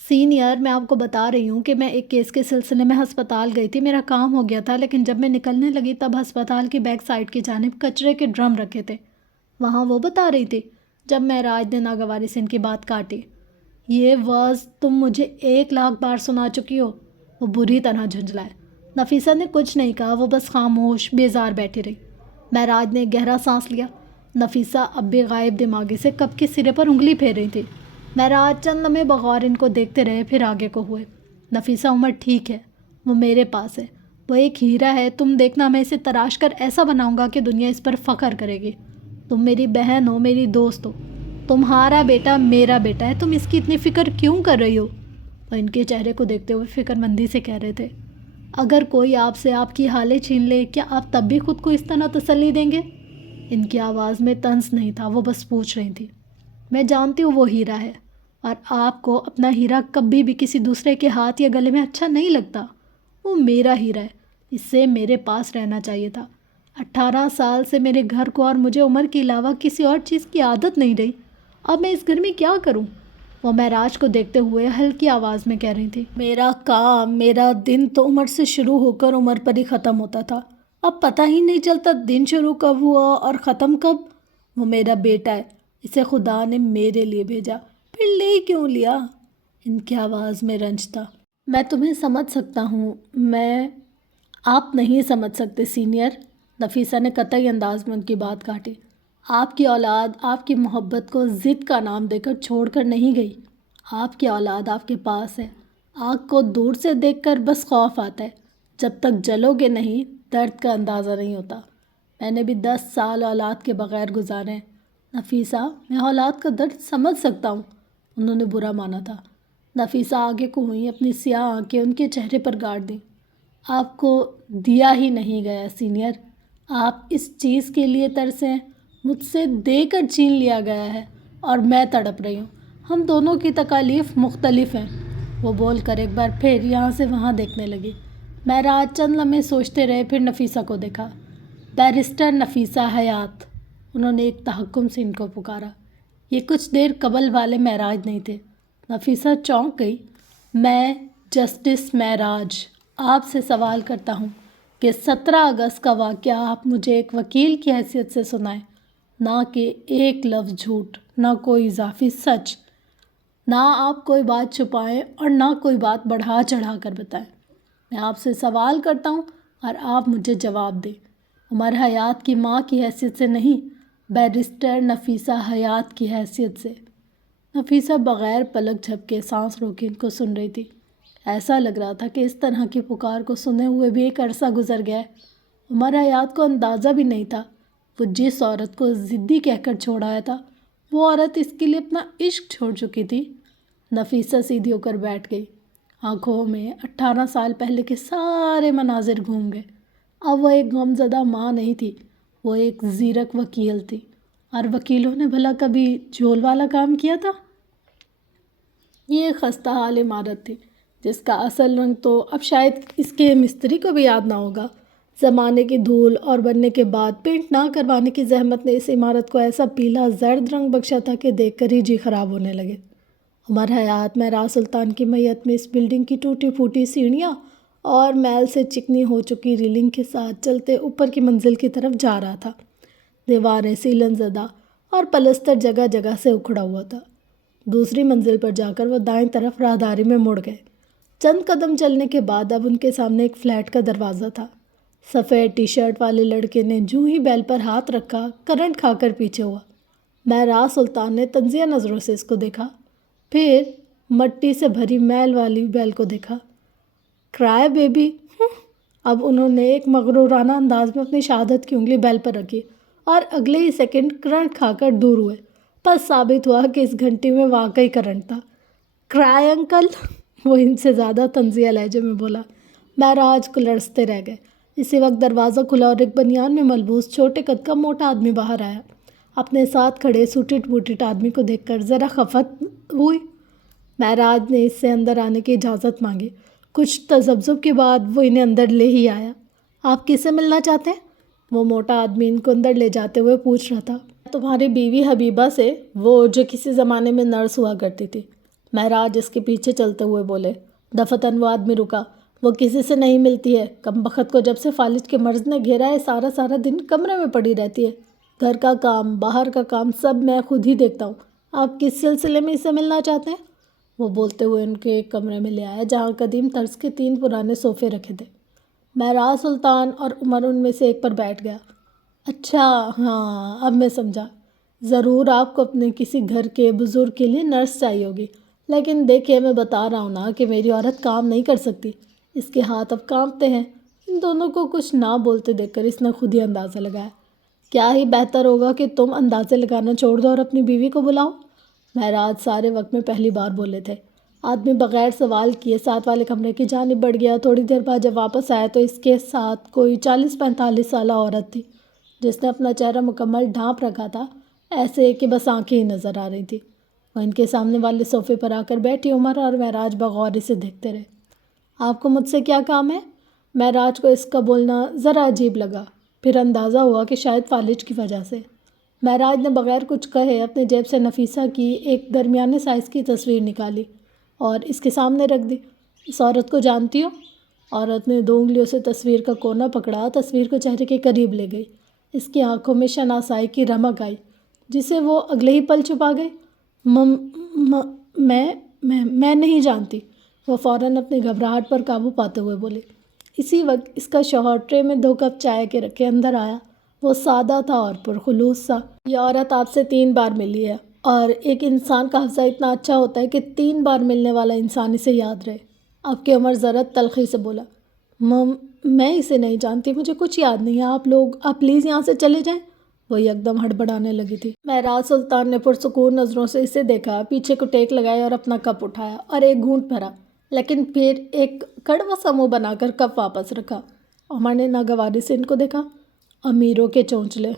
سینئر، میں آپ کو بتا رہی ہوں کہ میں ایک کیس کے سلسلے میں ہسپتال گئی تھی، میرا کام ہو گیا تھا، لیکن جب میں نکلنے لگی تب ہسپتال کی بیک سائڈ کی جانب کچرے کے ڈرم رکھے تھے، وہاں وہ بتا رہی تھی جب معراج نے ناگواری سے ان کی بات کاٹی۔ یہ ورز تم مجھے 1,00,000 بار سنا چکی ہو۔ وہ بری طرح جھنجھلائے۔ نفیسہ نے کچھ نہیں کہا، وہ بس خاموش بیزار بیٹھی رہی۔ معراج نے گہرا سانس لیا۔ نفیسہ اب بھی غائب دماغی سے کپ کے سرے پر انگلی پھیر رہی تھی۔ معراج چند لمحے بغور ان کو دیکھتے رہے، پھر آگے کو ہوئے۔ نفیسہ، عمر ٹھیک ہے، وہ میرے پاس ہے، وہ ایک ہیرا ہے، تم دیکھنا میں اسے تراش کر ایسا بناؤں گا کہ دنیا اس پر فخر کرے گی۔ تم میری بہن ہو، میری دوست ہو، تمہارا بیٹا میرا بیٹا ہے، تم اس کی اتنی فکر کیوں کر رہی ہو؟ وہ ان کے چہرے کو دیکھتے ہوئے فکر مندی سے کہہ رہے تھے، اگر کوئی آپ سے آپ کی حالیں چھین لے، کیا آپ تب بھی خود کو اس طرح تسلی دیں گے؟ ان کی آواز میں طنز نہیں تھا، وہ بس پوچھ رہی تھی۔ میں جانتی ہوں وہ ہیرا ہے، اور آپ کو اپنا ہیرا کبھی بھی کسی دوسرے کے ہاتھ یا گلے میں اچھا نہیں لگتا۔ وہ میرا ہیرا ہے، اس سے میرے پاس رہنا چاہیے تھا۔ 18 سال سے میرے گھر کو اور مجھے عمر کے علاوہ کسی اور چیز کی عادت نہیں رہی، اب میں اس گھر میں کیا کروں؟ وہ معراج کو دیکھتے ہوئے ہلکی آواز میں کہہ رہی تھی، میرا کام، میرا دن تو عمر سے شروع ہو کر عمر پر ہی ختم ہوتا تھا، اب پتہ ہی نہیں چلتا دن شروع کب ہوا اور ختم کب۔ وہ میرا بیٹا ہے، اسے خدا نے میرے لیے بھیجا، پھر لے کیوں لیا؟ ان کی آواز میں رنج تھا۔ میں تمہیں سمجھ سکتا ہوں، آپ نہیں سمجھ سکتے سینئر۔ نفیسہ نے قطعی انداز میں ان کی بات کاٹی۔ آپ کی اولاد آپ کی محبت کو ضد کا نام دے کر چھوڑ کر نہیں گئی۔ آپ کی اولاد آپ کے پاس ہے۔ آگ کو دور سے دیکھ کر بس خوف آتا ہے، جب تک جلو گے نہیں درد کا اندازہ نہیں ہوتا۔ میں نے بھی 10 سال اولاد کے بغیر گزارے ہیں۔ نفیسہ، میں اولاد کا درد سمجھ سکتا ہوں، انہوں نے برا مانا تھا۔ نفیسہ آگے کو ہوئیں، اپنی سیاہ آنکھیں ان کے چہرے پر گاڑ دیں۔ آپ کو دیا ہی نہیں گیا سینئر، آپ اس چیز کے لیے ترسیں، مجھ سے دے کر چھین لیا گیا ہے اور میں تڑپ رہی ہوں۔ ہم دونوں کی تکالیف مختلف ہیں۔ وہ بول کر ایک بار پھر یہاں سے وہاں دیکھنے لگی۔ معراج چند لمحے سوچتے رہے، پھر نفیسہ کو دیکھا۔ بیرسٹر نفیسہ حیات، انہوں نے ایک تحکم سے ان کو پکارا۔ یہ کچھ دیر قبل والے معراج نہیں تھے۔ نفیسہ چونک گئی۔ میں جسٹس معراج آپ سے سوال کرتا ہوں کہ 17 اگست کا واقعہ آپ مجھے ایک وکیل کی حیثیت سے سنائیں، نہ کہ ایک لفظ جھوٹ، نہ کوئی اضافی سچ، نہ آپ کوئی بات چھپائیں اور نہ کوئی بات بڑھا چڑھا کر بتائیں۔ میں آپ سے سوال کرتا ہوں اور آپ مجھے جواب دیں۔ عمر حیات کی ماں کی حیثیت سے نہیں، بیرسٹر نفیسہ حیات کی حیثیت سے۔ نفیسہ بغیر پلک جھپکے سانس روکے ان کو سن رہی تھی۔ ایسا لگ رہا تھا کہ اس طرح کی پکار کو سنے ہوئے بھی ایک عرصہ گزر گیا ہے۔ عمر حیات کو اندازہ بھی نہیں تھا وہ جس عورت کو ضدی کہہ کر چھوڑ آیا تھا، وہ عورت اس کے لیے اپنا عشق چھوڑ چکی تھی۔ نفیسہ سیدھی ہو کر بیٹھ گئی۔ آنکھوں میں 18 سال پہلے کے سارے مناظر گھوم گئے۔ اب وہ ایک غمزدہ ماں نہیں تھی، وہ ایک زیرک وکیل تھی۔ اور وکیلوں نے بھلا کبھی جھول والا کام کیا تھا؟ یہ ایک خستہ حال عمارت تھی جس کا اصل رنگ تو اب شاید اس کے مستری کو بھی یاد نہ ہوگا۔ زمانے کی دھول اور بننے کے بعد پینٹ نہ کروانے کی زحمت نے اس عمارت کو ایسا پیلا زرد رنگ بخشا تھا کہ دیکھ کر ہی جی خراب ہونے لگے۔ عمر حیات معراج سلطان کی میت میں اس بلڈنگ کی ٹوٹی پھوٹی سیڑھیاں اور میل سے چکنی ہو چکی ریلنگ کے ساتھ چلتے اوپر کی منزل کی طرف جا رہا تھا۔ دیواریں سیلن زدہ اور پلستر جگہ جگہ سے اکھڑا ہوا تھا۔ دوسری منزل پر جا کر وہ دائیں طرف راہداری میں مڑ گئے۔ چند قدم چلنے کے بعد اب ان کے سامنے ایک فلیٹ کا دروازہ تھا۔ سفید ٹی شرٹ والے لڑکے نے جوں ہی بیل پر ہاتھ رکھا، کرنٹ کھا کر پیچھے ہوا۔ معراج سلطان نے طنزیہ نظروں سے اس کو دیکھا، پھر مٹی سے بھری میل والی بیل کو دیکھا۔ کرائے بیبی۔ اب انہوں نے ایک مغرورانہ انداز میں اپنی شہادت کی انگلی بیل پر رکھی اور اگلے ہی سیکنڈ کرنٹ کھا کر دور ہوئے۔ پس ثابت ہوا کہ اس گھنٹی میں واقعی کرنٹ تھا۔ کرائے انکل، وہ ان سے زیادہ طنزیہ لہجے میں بولا۔ معراج کو لرزتے رہ گئے۔ اسی وقت دروازہ کھلا اور ایک بنیان میں ملبوس چھوٹے قد کا موٹا آدمی باہر آیا۔ اپنے ساتھ کھڑے سوٹڈ بوٹڈ آدمی کو دیکھ کر ذرا خفت ہوئی۔ معراج نے اس سے اندر آنے کی اجازت مانگی۔ کچھ تذبذب کے بعد وہ انہیں اندر لے ہی آیا۔ آپ کس سے ملنا چاہتے ہیں؟ وہ موٹا آدمی ان کو اندر لے جاتے ہوئے پوچھ رہا تھا۔ تمہاری بیوی حبیبہ سے، وہ جو کسی زمانے میں نرس ہوا کرتی تھی۔ معراج اس کے پیچھے چلتے ہوئے بولے۔ دفتن وہ آدمی رکا۔ وہ کسی سے نہیں ملتی ہے، کم بخت کو جب سے فالج کے مرض نے گھیرا ہے سارا دن کمرے میں پڑی رہتی ہے۔ گھر کا کام، باہر کا کام سب میں خود ہی دیکھتا ہوں۔ آپ کس سلسلے میں اس سے ملنا چاہتے ہیں؟ وہ بولتے ہوئے ان کے ایک کمرے میں لے آیا جہاں قدیم طرز کے 3 پرانے صوفے رکھے تھے۔ معراج، سلطان اور عمر ان میں سے ایک پر بیٹھ گیا۔ اچھا ہاں، اب میں سمجھا۔ ضرور آپ کو اپنے کسی گھر کے بزرگ کے لیے نرس چاہیے ہوگی، لیکن دیکھیے میں بتا رہا ہوں نا کہ میری عورت کام نہیں کر سکتی۔ اس کے ہاتھ اب کانپتے ہیں۔ ان دونوں کو کچھ نہ بولتے دیکھ کر اس نے خود ہی اندازہ لگایا۔ کیا ہی بہتر ہوگا کہ تم اندازے لگانا چھوڑ دو اور اپنی بیوی کو بلاؤ۔ معراج سارے وقت میں پہلی بار بولے تھے۔ آدمی بغیر سوال کیے ساتھ والے کمرے کی جانب بڑھ گیا۔ تھوڑی دیر بعد جب واپس آیا تو اس کے ساتھ کوئی 40-45 سالہ عورت تھی جس نے اپنا چہرہ مکمل ڈھانپ رکھا تھا، ایسے کہ بس آنکھیں ہی نظر آ رہی تھی۔ وہ ان کے سامنے والے صوفے پر آ کر بیٹھی۔ عمر اور معراج بغور اسے دیکھتے رہے۔ آپ کو مجھ سے کیا کام ہے؟ معراج کو اس کا بولنا ذرا عجیب لگا، پھر اندازہ ہوا کہ شاید فالج کی وجہ سے۔ معراج نے بغیر کچھ کہے اپنے جیب سے نفیسہ کی ایک درمیانے سائز کی تصویر نکالی اور اس کے سامنے رکھ دی۔ اس عورت کو جانتی ہو؟ عورت نے 2 انگلیوں سے تصویر کا کونا پکڑا، تصویر کو چہرے کے قریب لے گئی۔ اس کی آنکھوں میں شناسائی کی رمق آئی جسے وہ اگلے ہی پل چھپا گئی۔ میں نہیں جانتی، وہ فوراً اپنی گھبراہٹ پر قابو پاتے ہوئے بولے۔ اسی وقت اس کا شوہر ٹرے میں 2 کپ چائے کے رکھے اندر آیا۔ وہ سادہ تھا اور پرخلوص سا۔ یہ عورت آپ سے 3 بار ملی ہے اور ایک انسان کا حافظہ اتنا اچھا ہوتا ہے کہ 3 بار ملنے والا انسان اسے یاد رہے۔ اب کی عمر ذرا تلخی سے بولا۔ میں اسے نہیں جانتی، مجھے کچھ یاد نہیں ہے۔ آپ پلیز یہاں سے چلے جائیں۔ وہ یکدم ہڑبڑانے لگی تھی۔ معراج سلطان نے پرسکون نظروں سے اسے دیکھا، پیچھے کو ٹیک لگایا اور اپنا کپ اٹھایا اور ایک گھونٹ بھرا، لیکن پھر ایک کڑوا سا منہ بنا کر کپ واپس رکھا۔ عمر نے ناگواری سے ان کو دیکھا۔ امیروں کے چونچلے،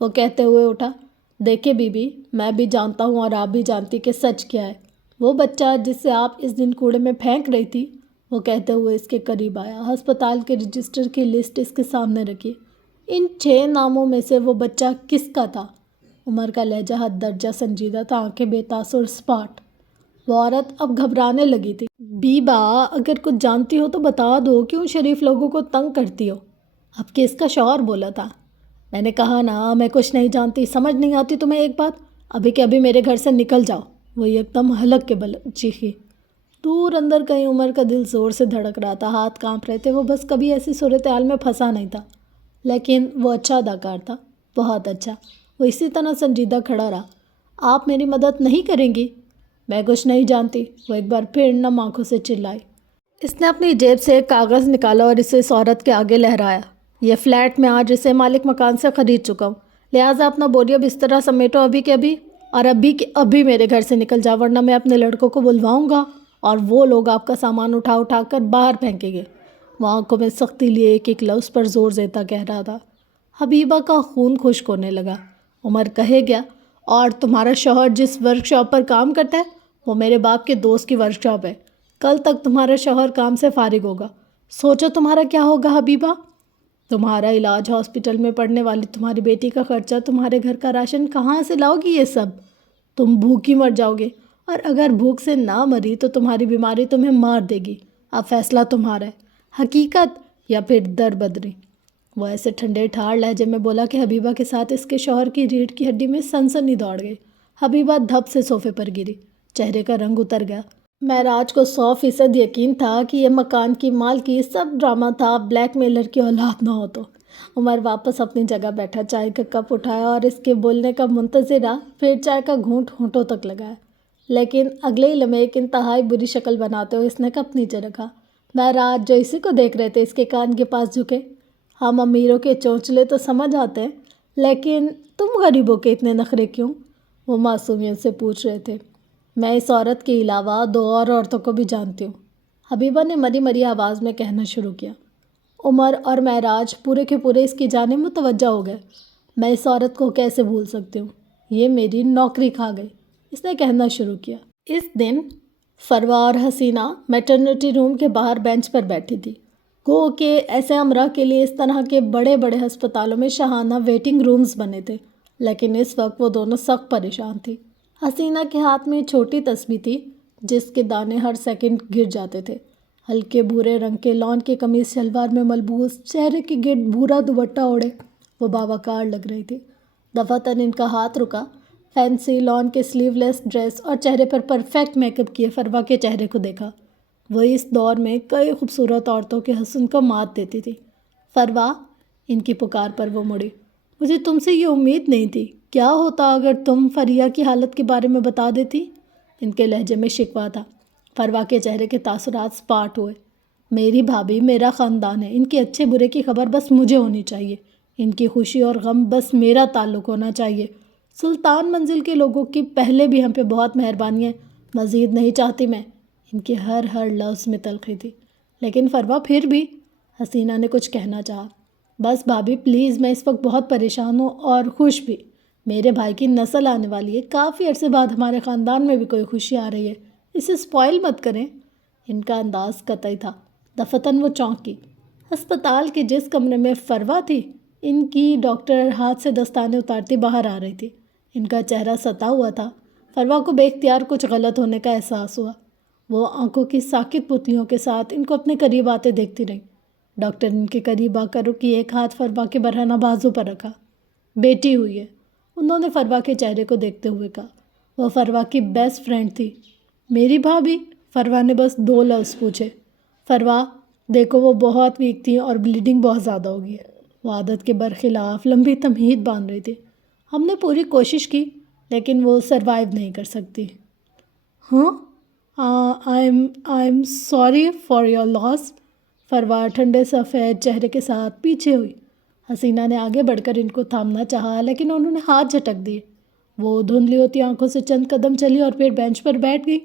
وہ کہتے ہوئے اٹھا۔ دیکھیں بی بی، میں بھی جانتا ہوں اور آپ بھی جانتی کہ سچ کیا ہے۔ وہ بچہ جسے آپ اس دن کوڑے میں پھینک رہی تھی، وہ کہتے ہوئے اس کے قریب آیا، ہسپتال کے رجسٹر کی لسٹ اس کے سامنے رکھی۔ ان 6 ناموں میں سے وہ بچہ کس کا تھا؟ عمر کا لہجہ حد درجہ سنجیدہ تھا، آنکھیں بے تاثر سپاٹ۔ وہ عورت اب گھبرانے لگی تھی۔ بیبا، اگر کچھ جانتی ہو تو بتا دو، کیوں شریف لوگوں کو تنگ کرتی ہو؟ اب کہ اس کا شوہر بولا تھا۔ میں نے کہا نا میں کچھ نہیں جانتی، سمجھ نہیں آتی تمہیں ایک بات؟ ابھی کہ ابھی میرے گھر سے نکل جاؤ۔ وہ ایک دم حلق کے بل چیخی۔ دور اندر کہیں عمر کا دل زور سے دھڑک رہا تھا، ہاتھ کانپ رہے تھے۔ وہ بس کبھی ایسی صورتحال میں پھنسا نہیں تھا، لیکن وہ اچھا اداکار تھا، بہت اچھا۔ وہ اسی طرح سنجیدہ کھڑا رہا۔ آپ میری مدد نہیں کریں گی؟ میں کچھ نہیں جانتی، وہ ایک بار پھر نم آنکھوں سے چلائی۔ اس نے اپنی جیب سے ایک کاغذ نکالا اور اسے اس عورت کے آگے لہرایا۔ یہ فلیٹ میں آج اسے مالک مکان سے خرید چکا ہوں، لہٰذا اپنا بوریا بسترا سمیٹو ابھی کے ابھی، اور ابھی کے ابھی میرے گھر سے نکل جاؤ، ورنہ میں اپنے لڑکوں کو بلواؤں گا اور وہ لوگ آپ کا سامان اٹھا اٹھا کر باہر پھینکیں گے۔ وہ آنکھوں میں سختی لیے ایک ایک لفظ پر زور دیتا کہہ رہا تھا۔ حبیبہ کا خون خشک ہونے لگا۔ عمر کہے گیا، اور تمہارا شوہر جس ورک شاپ پر کام کرتا ہے وہ میرے باپ کے دوست کی ورک شاپ ہے۔ کل تک تمہارا شوہر کام سے فارغ ہوگا۔ سوچو تمہارا کیا ہوگا حبیبہ؟ تمہارا علاج، ہاسپٹل میں پڑھنے والی تمہاری بیٹی کا خرچہ، تمہارے گھر کا راشن، کہاں سے لاؤ گی یہ سب؟ تم بھوکی مر جاؤ گے، اور اگر بھوک سے نہ مری تو تمہاری بیماری تمہیں مار دے گی۔ اب فیصلہ تمہارا ہے، حقیقت یا پھر دربدری۔ وہ ایسے ٹھنڈے ٹھار لہجے میں بولا کہ حبیبہ کے ساتھ اس کے شوہر کی ریڑھ کی ہڈی میں سنسنی دوڑ گئی۔ حبیبہ دھپ سے صوفے پر گری، چہرے کا رنگ اتر گیا۔ معراج کو 100% یقین تھا کہ یہ مکان کی مالکی سب ڈرامہ تھا، بلیک میلر کی اولاد نہ ہو تو۔ عمر واپس اپنی جگہ بیٹھا، چائے کا کپ اٹھایا اور اس کے بولنے کا منتظر رہا، پھر چائے کا گھونٹ ہونٹوں تک لگایا، لیکن اگلے ہی لمحے ایک انتہائی بری شکل بناتے ہوئے اس نے کپ نیچے رکھا۔ معراج جو اسی کو دیکھ رہے تھے اس کے کان کے پاس جھکے۔ ہم امیروں کے چونچلے تو سمجھ آتے ہیں، لیکن تم غریبوں کے اتنے نخرے کیوں؟ وہ معصومیت سے پوچھ رہے تھے۔ میں اس عورت کے علاوہ 2 اور عورتوں کو بھی جانتی ہوں، حبیبہ نے مری مری آواز میں کہنا شروع کیا۔ عمر اور معراج پورے کے پورے اس کی جانب متوجہ ہو گئے۔ میں اس عورت کو کیسے بھول سکتی ہوں، یہ میری نوکری کھا گئی، اس نے کہنا شروع کیا۔ اس دن فروا اور حسینہ میٹرنٹی روم کے باہر بینچ پر بیٹھی تھی۔ گو کہ ایسے امراء کے لیے اس طرح کے بڑے بڑے ہسپتالوں میں شاہانہ ویٹنگ رومز بنے تھے، لیکن اس وقت وہ دونوں سخت پریشان تھی۔ حسینہ کے ہاتھ میں چھوٹی تسبیح تھی جس کے دانے ہر سیکنڈ گر جاتے تھے۔ ہلکے بھورے رنگ کے لان کے قمیص شلوار میں ملبوس، چہرے کے گرد بھورا دوپٹہ اوڑھے وہ باوقار لگ رہی تھی۔ دفعتاً ان کا ہاتھ رکا۔ فینسی لان کے سلیو لیس ڈریس اور چہرے پر پرفیکٹ میک اپ کیے فروا کے چہرے کو دیکھا۔ وہ اس دور میں کئی خوبصورت عورتوں کے حسن کو مات دیتی تھی۔ فروا، ان کی پکار پر وہ مڑی۔ مجھے تم سے یہ امید نہیں تھی، کیا ہوتا اگر تم فریہ کی حالت کے بارے میں بتا دیتی؟ ان کے لہجے میں شکوہ تھا۔ فروا کے چہرے کے تاثرات سپاٹ ہوئے۔ میری بھابھی میرا خاندان ہے، ان کے اچھے برے کی خبر بس مجھے ہونی چاہیے، ان کی خوشی اور غم بس میرا تعلق ہونا چاہیے۔ سلطان منزل کے لوگوں کی پہلے بھی ہم پہ بہت مہربانی ہے، مزید نہیں چاہتی میں۔ ان کے ہر لفظ میں تلخی تھی۔ لیکن فروا پھر بھی، حسینہ نے کچھ کہنا چاہا۔ بس بھابھی پلیز، میں اس وقت بہت پریشان ہوں اور خوش بھی۔ میرے بھائی کی نسل آنے والی ہے، کافی عرصے بعد ہمارے خاندان میں بھی کوئی خوشی آ رہی ہے، اسے سپوائل مت کریں۔ ان کا انداز قطعی تھا۔ دفعتاً وہ چونکی۔ ہسپتال کے جس کمرے میں فروا تھی، ان کی ڈاکٹر ہاتھ سے دستانے اتارتی باہر آ رہی تھی۔ ان کا چہرہ ستا ہوا تھا۔ فروا کو بے اختیار کچھ غلط ہونے کا احساس ہوا۔ وہ آنکھوں کی ساکت پتلیوں کے ساتھ ان کو اپنے قریب آتے دیکھتی رہی۔ ڈاکٹر ان کے قریب آ کر رکی، ایک ہاتھ فروا کے برہنہ بازو پر رکھا۔ بیٹی ہوئی ہے، انہوں نے فروا کے چہرے کو دیکھتے ہوئے کہا۔ وہ فروا کی بیسٹ فرینڈ تھی۔ میری بھابھی؟ فروا نے بس 2 لفظ پوچھے۔ فروا، دیکھو وہ بہت ویک تھی اور بلیڈنگ بہت زیادہ ہو گئی ہے۔ وہ عادت کے برخلاف لمبی تمہید باندھ رہی تھی۔ ہم نے پوری کوشش کی لیکن وہ سروائیو نہیں کر سکتی۔ ہاں، I am sorry for your loss. Farwa ٹھنڈے سفید چہرے کے ساتھ پیچھے ہوئی۔ حسینہ نے آگے بڑھ کر ان کو تھامنا چاہا لیکن انہوں نے ہاتھ جھٹک دیے۔ وہ دھندلی ہوتی آنکھوں سے چند قدم چلی اور پھر بینچ پر بیٹھ گئی۔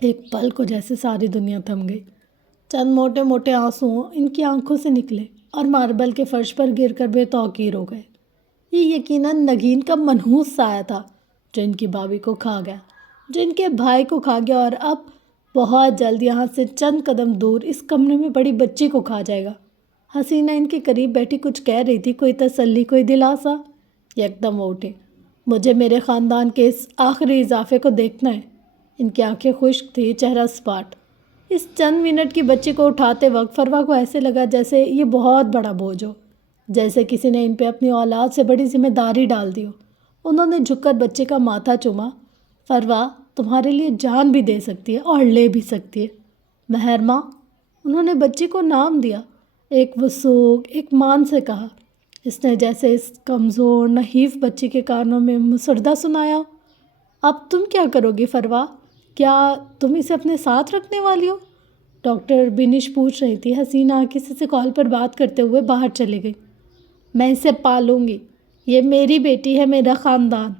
ایک پل کو جیسے ساری دنیا تھم گئی۔ چند موٹے موٹے آنسو ان کی آنکھوں سے نکلے اور ماربل کے فرش پر گر کر بے توقیر ہو گئے۔ یہ یقیناً نگین کا منحوس سایہ تھا جو ان کی بھابھی کو کھا گیا، جو ان کے بھائی کو کھا گیا اور اب بہت جلد یہاں سے چند قدم دور اس کمرے میں بڑی بچی کو کھا جائے گا۔ حسینہ ان کے قریب بیٹھی کچھ کہہ رہی تھی، کوئی تسلی، کوئی دلاسا۔ یکدم وہ اٹھے۔ مجھے میرے خاندان کے اس آخری اضافے کو دیکھنا ہے۔ ان کی آنکھیں خشک تھی، چہرہ سپاٹ۔ اس چند منٹ کی بچی کو اٹھاتے وقت فروا کو ایسے لگا جیسے یہ بہت بڑا بوجھ ہو، جیسے کسی نے ان پہ اپنی اولاد سے بڑی ذمہ داری ڈال دی ہو۔ انہوں نے جھک کر بچے کا ماتھا چوما۔ فروا تمہارے لیے جان بھی دے سکتی ہے اور لے بھی سکتی ہے۔ مہرماں، انہوں نے بچی کو نام دیا، ایک وثوق، ایک مان سے کہا۔ اس نے جیسے اس کمزور نحیف بچی کے کانوں میں مسردہ سنایا۔ اب تم کیا کرو گی فروا؟ کیا تم اسے اپنے ساتھ رکھنے والی ہو؟ ڈاکٹر بینش پوچھ رہی تھی۔ حسینہ کسی سے کال پر بات کرتے ہوئے باہر چلی گئی۔ میں اسے پالوں گی، یہ میری بیٹی ہے، میرا خاندان۔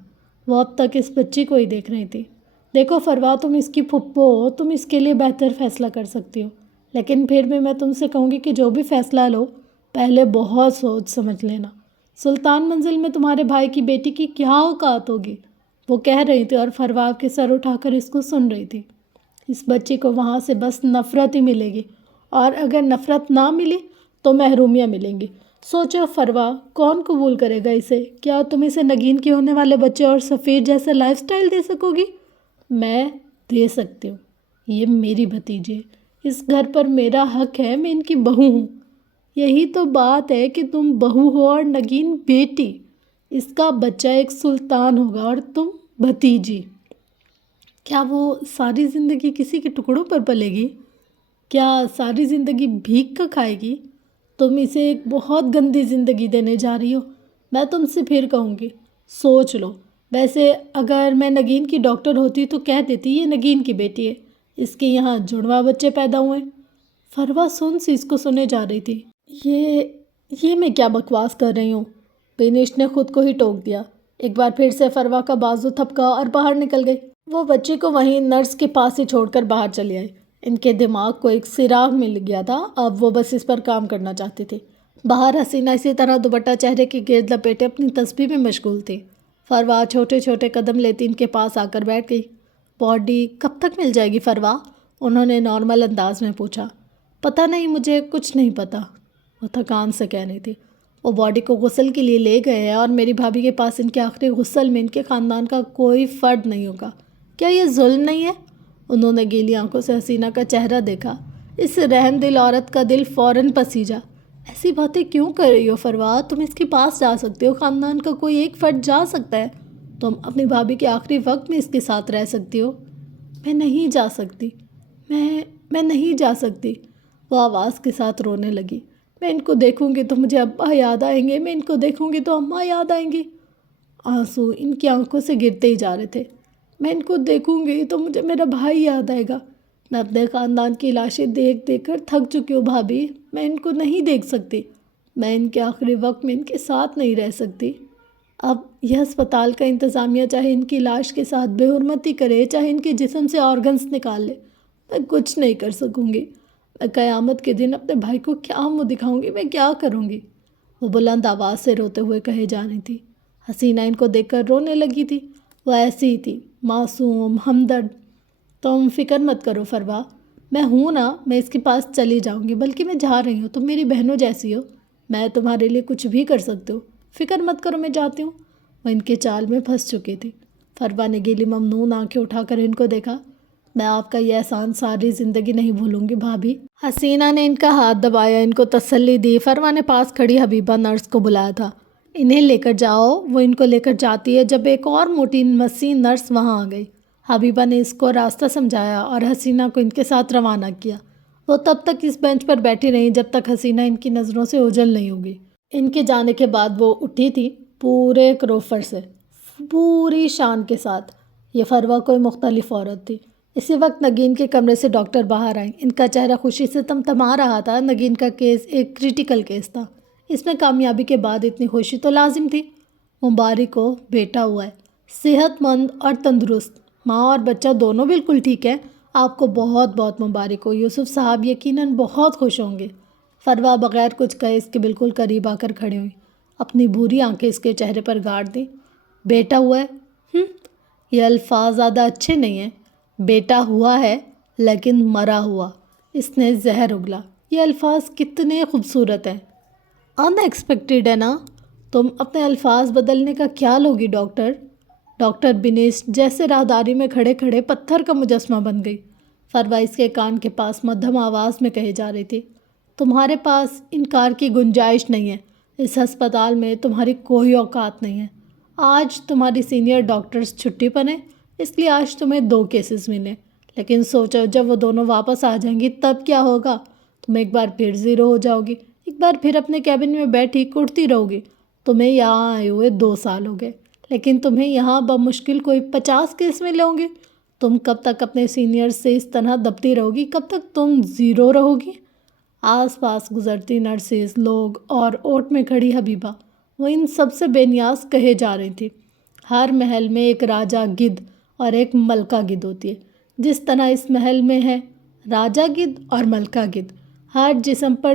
وہ اب تک اس بچی کو ہی دیکھ رہی تھی۔ دیکھو فروا، تم اس کی پھپھو ہو، تم اس کے لیے بہتر فیصلہ کر سکتی ہو، لیکن پھر بھی میں تم سے کہوں گی کہ جو بھی فیصلہ لو پہلے بہت سوچ سمجھ لینا۔ سلطان منزل میں تمہارے بھائی کی بیٹی کی کیا اوقات ہوگی؟ وہ کہہ رہی تھی اور فروا کے سر اٹھا کر اس کو سن رہی تھی۔ اس بچی کو وہاں سے بس نفرت ہی ملے گی، اور اگر نفرت نہ ملی تو محرومیاں ملیں گی۔ سوچو فروا، کون قبول کرے گا اسے؟ کیا تم اسے نگین کے ہونے والے بچے اور سفیر جیسا لائف سٹائل دے سکو گی؟ میں دے سکتی ہوں، یہ میری بھتیجی ہے، اس گھر پر میرا حق ہے، میں ان کی بہو ہوں۔ یہی تو بات ہے کہ تم بہو ہو اور نگین بیٹی، اس کا بچہ ایک سلطان ہوگا اور تم بھتیجی۔ کیا وہ ساری زندگی کسی کے ٹکڑوں پر پلے گی؟ کیا ساری زندگی بھیک کا کھائے گی؟ تم اسے ایک بہت گندی زندگی دینے جا رہی ہو۔ میں تم سے پھر کہوں گی، سوچ لو۔ ویسے اگر میں نگین کی ڈاکٹر ہوتی تو کہہ دیتی یہ نگین کی بیٹی ہے، اس کے یہاں جڑواں بچے پیدا ہوئے۔ فروا سن سی اس کو سنے جا رہی تھی۔ یہ میں کیا بکواس کر رہی ہوں؟ بینش نے خود کو ہی ٹوک دیا۔ ایک بار پھر سے فروا کا بازو تھپکا اور باہر نکل گئی۔ وہ بچی کو وہیں نرس کے پاس ہی چھوڑ کر باہر چلی آئی۔ ان کے دماغ کو ایک سراغ مل گیا تھا، اب وہ بس اس پر کام کرنا چاہتی تھی۔ باہر حسینہ اسی طرح دوپٹہ چہرے کے گرد لپیٹے اپنی تسبیح میں مشغول تھی۔ فروا چھوٹے چھوٹے قدم لیتی ان کے پاس آ کر بیٹھ گئی۔ باڈی کب تک مل جائے گی فروا؟ انہوں نے نارمل انداز میں پوچھا۔ پتہ نہیں، مجھے کچھ نہیں پتہ، وہ تھکان سے کہہ رہی تھی۔ وہ باڈی کو غسل کے لیے لے گئے ہیں اور میری بھابھی کے پاس ان کے آخری غسل میں ان کے خاندان کا کوئی فرد نہیں ہوگا۔ کیا یہ ظلم نہیں ہے؟ انہوں نے گیلی آنکھوں سے حسینہ کا چہرہ دیکھا۔ اس رحم دل عورت کا دل فوراً پسیجا۔ ایسی باتیں کیوں کر رہی ہو فروا؟ تم اس کے پاس جا سکتے ہو، خاندان کا کوئی ایک فرد جا سکتا ہے، تم اپنی بھابھی کے آخری وقت میں اس کے ساتھ رہ سکتی ہو۔ میں نہیں جا سکتی، میں نہیں جا سکتی، وہ آواز کے ساتھ رونے لگی۔ میں ان کو دیکھوں گی تو مجھے ابا یاد آئیں گے، میں ان کو دیکھوں گی تو اماں یاد آئیں گی۔ آنسو ان کی آنکھوں سے گرتے ہی جا رہے تھے۔ میں ان کو دیکھوں گی تو مجھے میرا بھائی یاد آئے گا۔ میں اپنے خاندان کی لاشیں دیکھ دیکھ کر تھک چکی ہوں بھابھی، میں ان کو نہیں دیکھ سکتی، میں ان کے آخری وقت میں ان کے ساتھ نہیں رہ سکتی۔ اب یہ ہسپتال کا انتظامیہ چاہے ان کی لاش کے ساتھ بے حرمتی کرے، چاہے ان کے جسم سے آرگنز نکال لے، میں کچھ نہیں کر سکوں گی۔ میں قیامت کے دن اپنے بھائی کو کیا منہ دکھاؤں گی، میں کیا کروں گی؟ وہ بلند آواز سے روتے ہوئے کہے جا رہی تھی۔ حسینہ ان کو دیکھ کر رونے لگی تھی۔ وہ ایسی ہی تھی، معصوم، ہمدرد۔ تم فکر مت کرو فروا، میں ہوں نا، میں اس کے پاس چلی جاؤں گی، بلکہ میں جا رہی ہوں، تم میری بہنوں جیسی ہو، میں تمہارے لیے کچھ بھی کر سکتی ہوں، فکر مت کرو، میں جاتی ہوں۔ وہ ان کے چال میں پھنس چکی تھی۔ فروا نے گیلی ممنون آنکھیں اٹھا کر ان کو دیکھا۔ میں آپ کا یہ احسان ساری زندگی نہیں بھولوں گی بھابھی۔ حسینہ نے ان کا ہاتھ دبایا، ان کو تسلی دی۔ فروا نے پاس کھڑی حبیبہ نرس کو بلایا تھا۔ انہیں لے کر جاؤ۔ وہ ان کو لے کر جاتی ہے جب ایک اور موٹی مسیح نرس وہاں آ گئی۔ حبیبہ نے اس کو راستہ سمجھایا اور حسینہ کو ان کے ساتھ روانہ کیا۔ وہ تب تک اس بینچ پر بیٹھی رہیں جب تک حسینہ ان کی نظروں سے اوجھل نہیں ہوگی۔ ان کے جانے کے بعد وہ اٹھی تھی، پورے کروفر سے، پوری شان کے ساتھ۔ یہ فروا کوئی مختلف عورت تھی۔ اسی وقت نگین کے کمرے سے ڈاکٹر باہر آئیں۔ ان کا چہرہ خوشی سے تمتما رہا تھا۔ نگین کا کیس ایک کریٹیکل کیس تھا، اس میں کامیابی کے بعد اتنی خوشی تو لازم تھی۔ مبارک ہو، بیٹا ہوا ہے، صحت مند اور تندرست، ماں اور بچہ دونوں بالکل ٹھیک ہیں۔ آپ کو بہت بہت مبارک ہو، یوسف صاحب یقیناً بہت خوش ہوں گے۔ فروا بغیر کچھ کہے اس کے بالکل قریب آ کر کھڑی ہوئی، اپنی بھوری آنکھیں اس کے چہرے پر گاڑ دیں۔ بیٹا ہوا ہے؟ یہ الفاظ زیادہ اچھے نہیں ہیں۔ بیٹا ہوا ہے لیکن مرا ہوا، اس نے زہر اگلا۔ یہ الفاظ کتنے خوبصورت ہیں، ان ایکسپیکٹڈ ہے نا؟ تم اپنے الفاظ بدلنے کا کیا لوگی ڈاکٹر؟ ڈاکٹر بنیش جیسے راہداری میں کھڑے کھڑے پتھر کا مجسمہ بن گئی۔ فروا اس کے کان کے پاس مدھم آواز میں کہے جا رہی تھی، تمہارے پاس انکار کی گنجائش نہیں ہے، اس ہسپتال میں تمہاری کوئی اوقات نہیں ہے۔ آج تمہاری سینئر ڈاکٹرز چھٹی پر ہیں، اس لیے آج تمہیں 2 کیسز ملے، لیکن سوچو جب وہ دونوں واپس آ جائیں گی تب کیا ہوگا؟ تم ایک بار پھر زیرو ہو جاؤ گی، ایک بار پھر اپنے کیبن میں بیٹھی کڑتی رہو گی۔ تمہیں یہاں آئے ہوئے 2 سال ہو گئے، لیکن تمہیں یہاں بمشکل کوئی 50 کیس ملے ہوں گے۔ تم کب تک اپنے سینئر سے اس طرح دبتی رہو گی؟ کب تک تم زیرو رہو گی؟ آس پاس گزرتی نرسز، لوگ اور اوٹ میں کھڑی حبیبہ، وہ ان سب سے بے نیاز کہے جا رہی تھی۔ ہر محل میں ایک راجہ گدھ اور ایک ملکہ گدھ ہوتی ہے، جس طرح اس محل میں ہے راجہ گدھ اور ملکہ گدھ۔ ہر جسم پر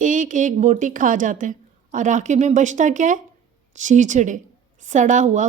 ایک ایک بوٹی کھا جاتے ہیں، اور آخر میں بچتا کیا ہے؟ چھیچڑے، سڑا ہوا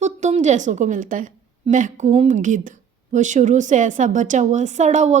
وہ تم جیسوں کو ملتا ہے، محکوم گدھ۔ وہ شروع سے ایسا بچا ہوا سڑا ہوا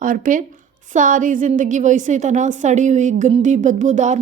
اور پھر ساری زندگی وہ اسی طرح سڑی ہوئی گندی بدبودار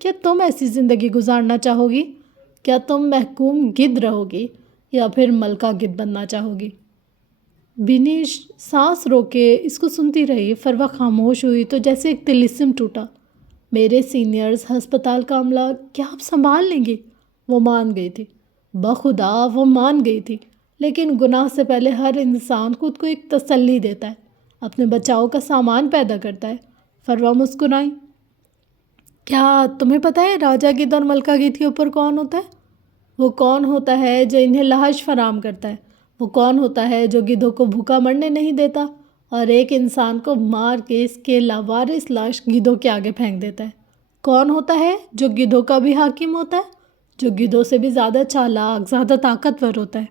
کیا تم ایسی زندگی گزارنا چاہو گی؟ کیا تم محکوم گدھ رہو گی یا پھر ملکہ گدھ بننا چاہو گی؟ بنیش سانس روکے اس کو سنتی رہی۔ فروا خاموش ہوئی تو جیسے ایک طلسم ٹوٹا۔ میرے سینئرز، ہسپتال کا عملہ، کیا آپ سنبھال لیں گی؟ وہ مان گئی تھی، بخدا وہ مان گئی تھی۔ لیکن گناہ سے پہلے ہر انسان خود کو ایک تسلی دیتا ہے، اپنے بچاؤ کا سامان پیدا کرتا ہے۔ فروا مسکرائی۔ کیا تمہیں پتہ ہے راجہ گدھ اور ملکہ گدھ کے اوپر کون ہوتا ہے؟ وہ کون ہوتا ہے جو انہیں لہج فراہم کرتا ہے؟ وہ کون ہوتا ہے جو گدھوں کو بھوکا مرنے نہیں دیتا اور ایک انسان کو مار کے اس کے لاوارث لاش گدھوں کے آگے پھینک دیتا ہے؟ کون ہوتا ہے جو گدھوں کا بھی حاکم ہوتا ہے، جو گدھوں سے بھی زیادہ چالاک، زیادہ طاقتور ہوتا ہے۔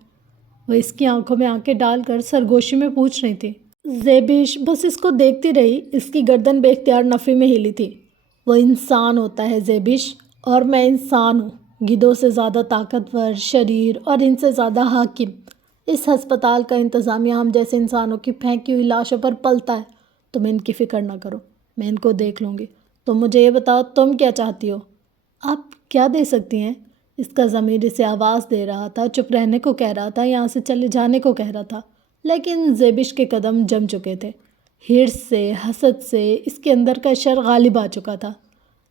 وہ اس کی آنکھوں میں آنکھیں ڈال کر سرگوشی میں پوچھ رہی تھی۔ زیبش بس اس کو دیکھتی رہی، اس کی گردن بے اختیار نفی میں ہلی تھی۔ وہ انسان ہوتا ہے زیبش، اور میں انسان ہوں، گدھوں سے زیادہ طاقتور، شریر اور ان سے زیادہ حاکم۔ اس ہسپتال کا انتظامیہ ہم جیسے انسانوں کی پھینکی ہوئی لاشوں پر پلتا ہے۔ تم ان کی فکر نہ کرو، میں ان کو دیکھ لوں گی۔ تم مجھے یہ بتاؤ تم کیا چاہتی ہو؟ آپ کیا دے سکتی ہیں؟ اس کا ضمیر اسے آواز دے رہا تھا، چپ رہنے کو کہہ رہا تھا، یہاں سے چلے جانے کو کہہ رہا تھا، لیکن زیبش کے قدم جم چکے تھے۔ ہرس سے، حسد سے اس کے اندر کا شر غالب آ چکا تھا۔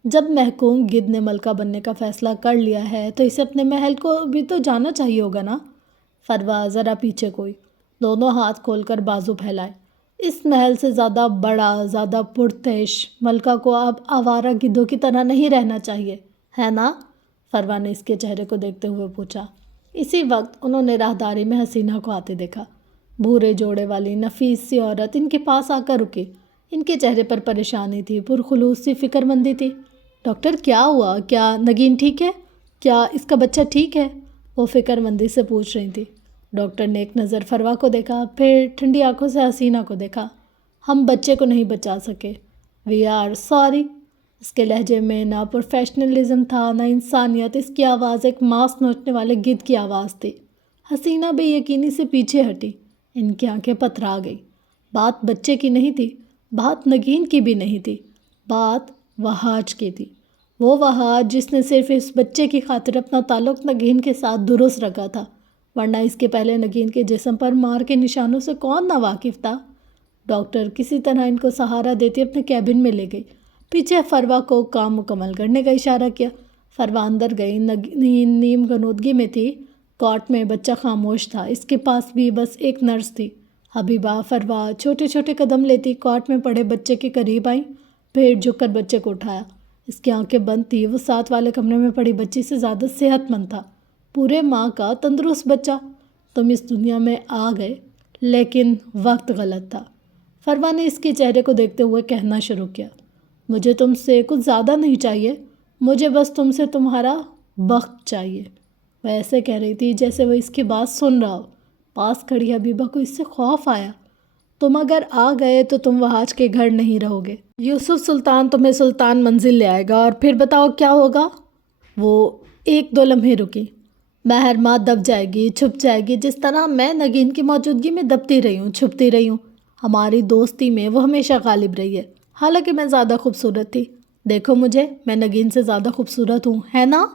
جب محکوم گدھ نے ملکہ بننے کا فیصلہ کر لیا ہے تو اسے اپنے محل کو بھی تو جانا چاہیے ہوگا نا۔ فروا ذرا پیچھے کوئی، دونوں ہاتھ کھول کر بازو پھیلائے۔ اس محل سے زیادہ بڑا، زیادہ پرتعش ملکہ کو اب آوارہ گدھوں کی طرح نہیں رہنا چاہیے، ہے نا؟ فروا نے اس کے چہرے کو دیکھتے ہوئے پوچھا۔ اسی وقت انہوں نے راہداری میں حسینہ کو آتے دیکھا۔ بھورے جوڑے والی نفیس سی عورت ان کے پاس آ کر رکی۔ ان کے چہرے پر پریشانی تھی، پرخلوص سی فکر مندی تھی۔ ڈاکٹر کیا ہوا؟ کیا نگین ٹھیک ہے؟ کیا اس کا بچہ ٹھیک ہے؟ وہ فکر مندی سے پوچھ رہی تھی۔ ڈاکٹر نے ایک نظر فروا کو دیکھا، پھر ٹھنڈی آنکھوں سے حسینہ کو دیکھا۔ ہم بچے کو نہیں بچا سکے، وی آر سوری۔ اس کے لہجے میں نہ پروفیشنلزم تھا نہ انسانیت، اس کی آواز ایک ماس نوچنے والے گدھ کی آواز تھی۔ حسینہ بے یقینی سے پیچھے ہٹی، ان کی آنکھیں پتھرا گئی۔ بات بچے کی نہیں تھی، بات نگین کی بھی نہیں تھی، بات وہاج کی تھی۔ وہ وہاج جس نے صرف اس بچے کی خاطر اپنا تعلق نگین کے ساتھ درست رکھا تھا، ورنہ اس کے پہلے نگین کے جسم پر مار کے نشانوں سے کون نا واقف تھا؟ ڈاکٹر کسی طرح ان کو سہارا دیتی اپنے کیبن میں لے گئی۔ پیچھے فروا کو کام مکمل کرنے کا اشارہ کیا۔ فروا اندر گئی۔ نگین نیم غنودگی میں تھی۔ کاٹ میں بچہ خاموش تھا، اس کے پاس بھی بس ایک نرس تھی۔ حبیبہ فروا چھوٹے چھوٹے قدم لیتی کاٹ میں پڑے بچے کے قریب آئیں، پھر جھک کر بچے کو اٹھایا۔ اس کی آنکھیں بند تھی، وہ ساتھ والے کمرے میں پڑی بچی سے زیادہ صحت مند تھا، پورے ماہ کا تندرست بچہ۔ تم اس دنیا میں آ گئے، لیکن وقت غلط تھا۔ فروا نے اس کے چہرے کو دیکھتے ہوئے کہنا شروع کیا۔ مجھے تم سے کچھ زیادہ نہیں چاہیے، مجھے بس تم سے تمہارا بخت چاہیے۔ وہ ایسے کہہ رہی تھی جیسے وہ اس کی بات سن رہا ہو۔ پاس کھڑی حبیبہ کو اس سے خوف آیا۔ تم اگر آ گئے تو تم وہاج کے گھر نہیں رہو گے۔ یوسف سلطان تمہیں سلطان منزل لے آئے گا، اور پھر بتاؤ کیا ہوگا؟ وہ ایک دو لمحے رکی۔ مہر ماں دب جائے گی، چھپ جائے گی، جس طرح میں نگین کی موجودگی میں دبتی رہی ہوں، چھپتی رہی ہوں۔ ہماری دوستی میں وہ ہمیشہ غالب رہی ہے، حالانکہ میں زیادہ خوبصورت تھی۔ دیکھو مجھے، میں نگین سے زیادہ خوبصورت ہوں، ہے نا؟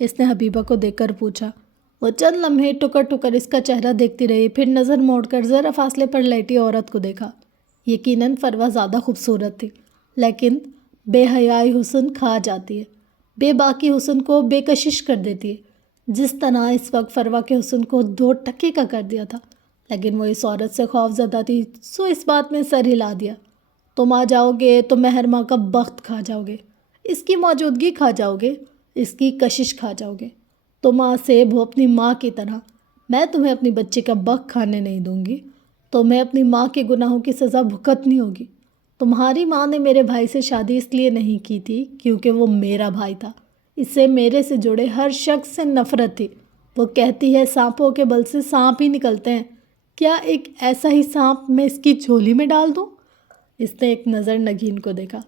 اس نے حبیبہ کو دیکھ کر پوچھا۔ وہ چند لمحے ٹکر ٹکر اس کا چہرہ دیکھتی رہی، پھر نظر موڑ کر ذرا فاصلے پر لیٹی عورت کو دیکھا۔ یقیناً فروا زیادہ خوبصورت تھی، لیکن بے حیائی حسن کھا جاتی ہے، بے باکی حسن کو بے کشش کر دیتی ہے، جس طرح اس وقت فروا کے حسن کو 2% کا کر دیا تھا۔ لیکن وہ اس عورت سے خوف زدہ تھی، سو اس بات میں سر ہلا دیا۔ تم آ جاؤ گے تو مہر ماں کا بخت کھا جاؤ گے، اس کی موجودگی کھا جاؤ گے، اس کی کشش کھا جاؤ گے۔ تم آسیب ہو اپنی ماں کی طرح، میں تمہیں اپنی بچی کا بخت کھانے نہیں دوں گی، تمہیں اپنی ماں کے گناہوں کی سزا بھگتنی ہوگی۔ تمہاری ماں نے میرے بھائی سے شادی اس لیے نہیں کی تھی کیونکہ وہ میرا بھائی تھا، اس سے میرے سے جڑے ہر شخص سے نفرت تھی۔ وہ کہتی ہے سانپوں کے بل سے سانپ ہی نکلتے ہیں، کیا ایک ایسا ہی سانپ میں اس کی جھولی میں ڈال دوں؟ اس نے ایک نظر نگین کو دیکھا۔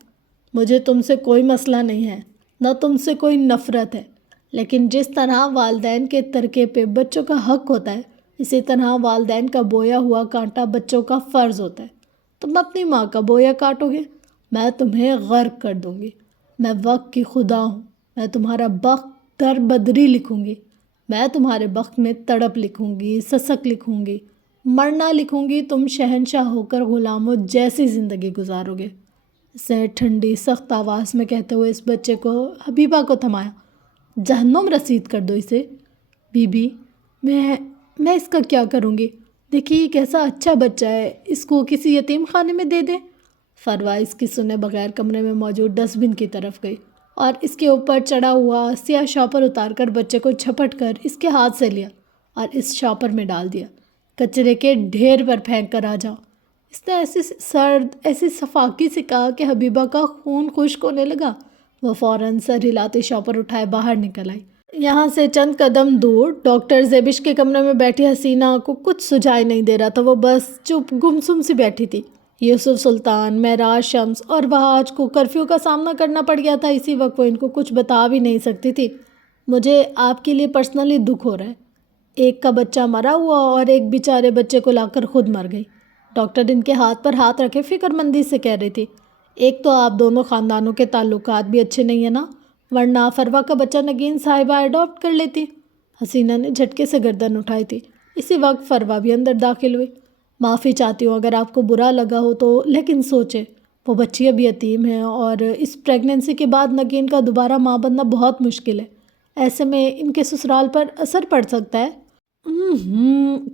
مجھے تم سے کوئی مسئلہ نہیں ہے، نہ تم سے کوئی نفرت ہے، لیکن جس طرح والدین کے ترکے پہ بچوں کا حق ہوتا ہے، اسی طرح والدین کا بویا ہوا کانٹا بچوں کا فرض ہوتا ہے۔ تم اپنی ماں کا بویا کاٹو گے، میں تمہیں غرق کر دوں گی۔ میں وقت کی خدا ہوں، میں تمہارا بخت در بدری لکھوں گی، میں تمہارے بخت میں تڑپ لکھوں گی، سسک لکھوں گی، مرنا لکھوں گی، تم شہنشاہ ہو کر غلاموں جیسی زندگی گزارو گے۔ اس نے ٹھنڈی سخت آواز میں کہتے ہوئے اس بچے کو حبیبہ کو تھمایا۔ جہنم رسید کر دو اسے۔ بی بی میں اس کا کیا کروں گی؟ دیکھیے کیسا اچھا بچہ ہے، اس کو کسی یتیم خانے میں دے دیں۔ فروا اس کی سنے بغیر کمرے میں موجود ڈسٹ بن کی طرف گئی اور اس کے اوپر چڑھا ہوا سیاہ شاپر اتار کر بچے کو جھپٹ کر اس کے ہاتھ سے لیا اور اس شاپر میں ڈال دیا۔ کچرے کے ڈھیر پر پھینک کر آ جاؤ۔ اس نے ایسی سرد، ایسی صفاقی سے کہا کہ حبیبہ کا خون خشک ہونے لگا۔ وہ فوراً سر ہلاتے شاپر اٹھائے باہر نکل آئی۔ یہاں سے چند قدم دور ڈاکٹر زیبش کے کمرے میں بیٹھی حسینہ کو کچھ سجھائی نہیں دے رہا تھا. وہ بس چپ گمسم سی بیٹھی تھی. یوسف سلطان، معراج شمس اور وہاج کو کرفیو کا سامنا کرنا پڑ گیا تھا. اسی وقت وہ ان کو کچھ بتا بھی نہیں سکتی تھی. مجھے آپ کے لیے پرسنلی دکھ ہو رہا ہے. ایک کا بچہ مرا ہوا اور ایک بیچارے بچے کو لا کر خود مر گئی. ڈاکٹر ان کے ہاتھ پر ہاتھ رکھے فکر مندی سے کہہ رہی تھی. ایک تو آپ دونوں خاندانوں کے تعلقات بھی اچھے نہیں ہیں نا، ورنہ فروا کا بچہ نگین صاحبہ اڈاپٹ کر لیتی. حسینہ نے جھٹکے سے گردن اٹھائی تھی. اسی وقت فروا بھی اندر داخل ہوئی. معافی چاہتی ہوں اگر آپ کو برا لگا ہو تو، لیکن سوچے وہ بچی اب یتیم ہے اور اس پریگننسی کے بعد نگین کا دوبارہ ماں بننا بہت مشکل ہے. ایسے میں ان کے سسرال پر اثر پڑ سکتا ہے.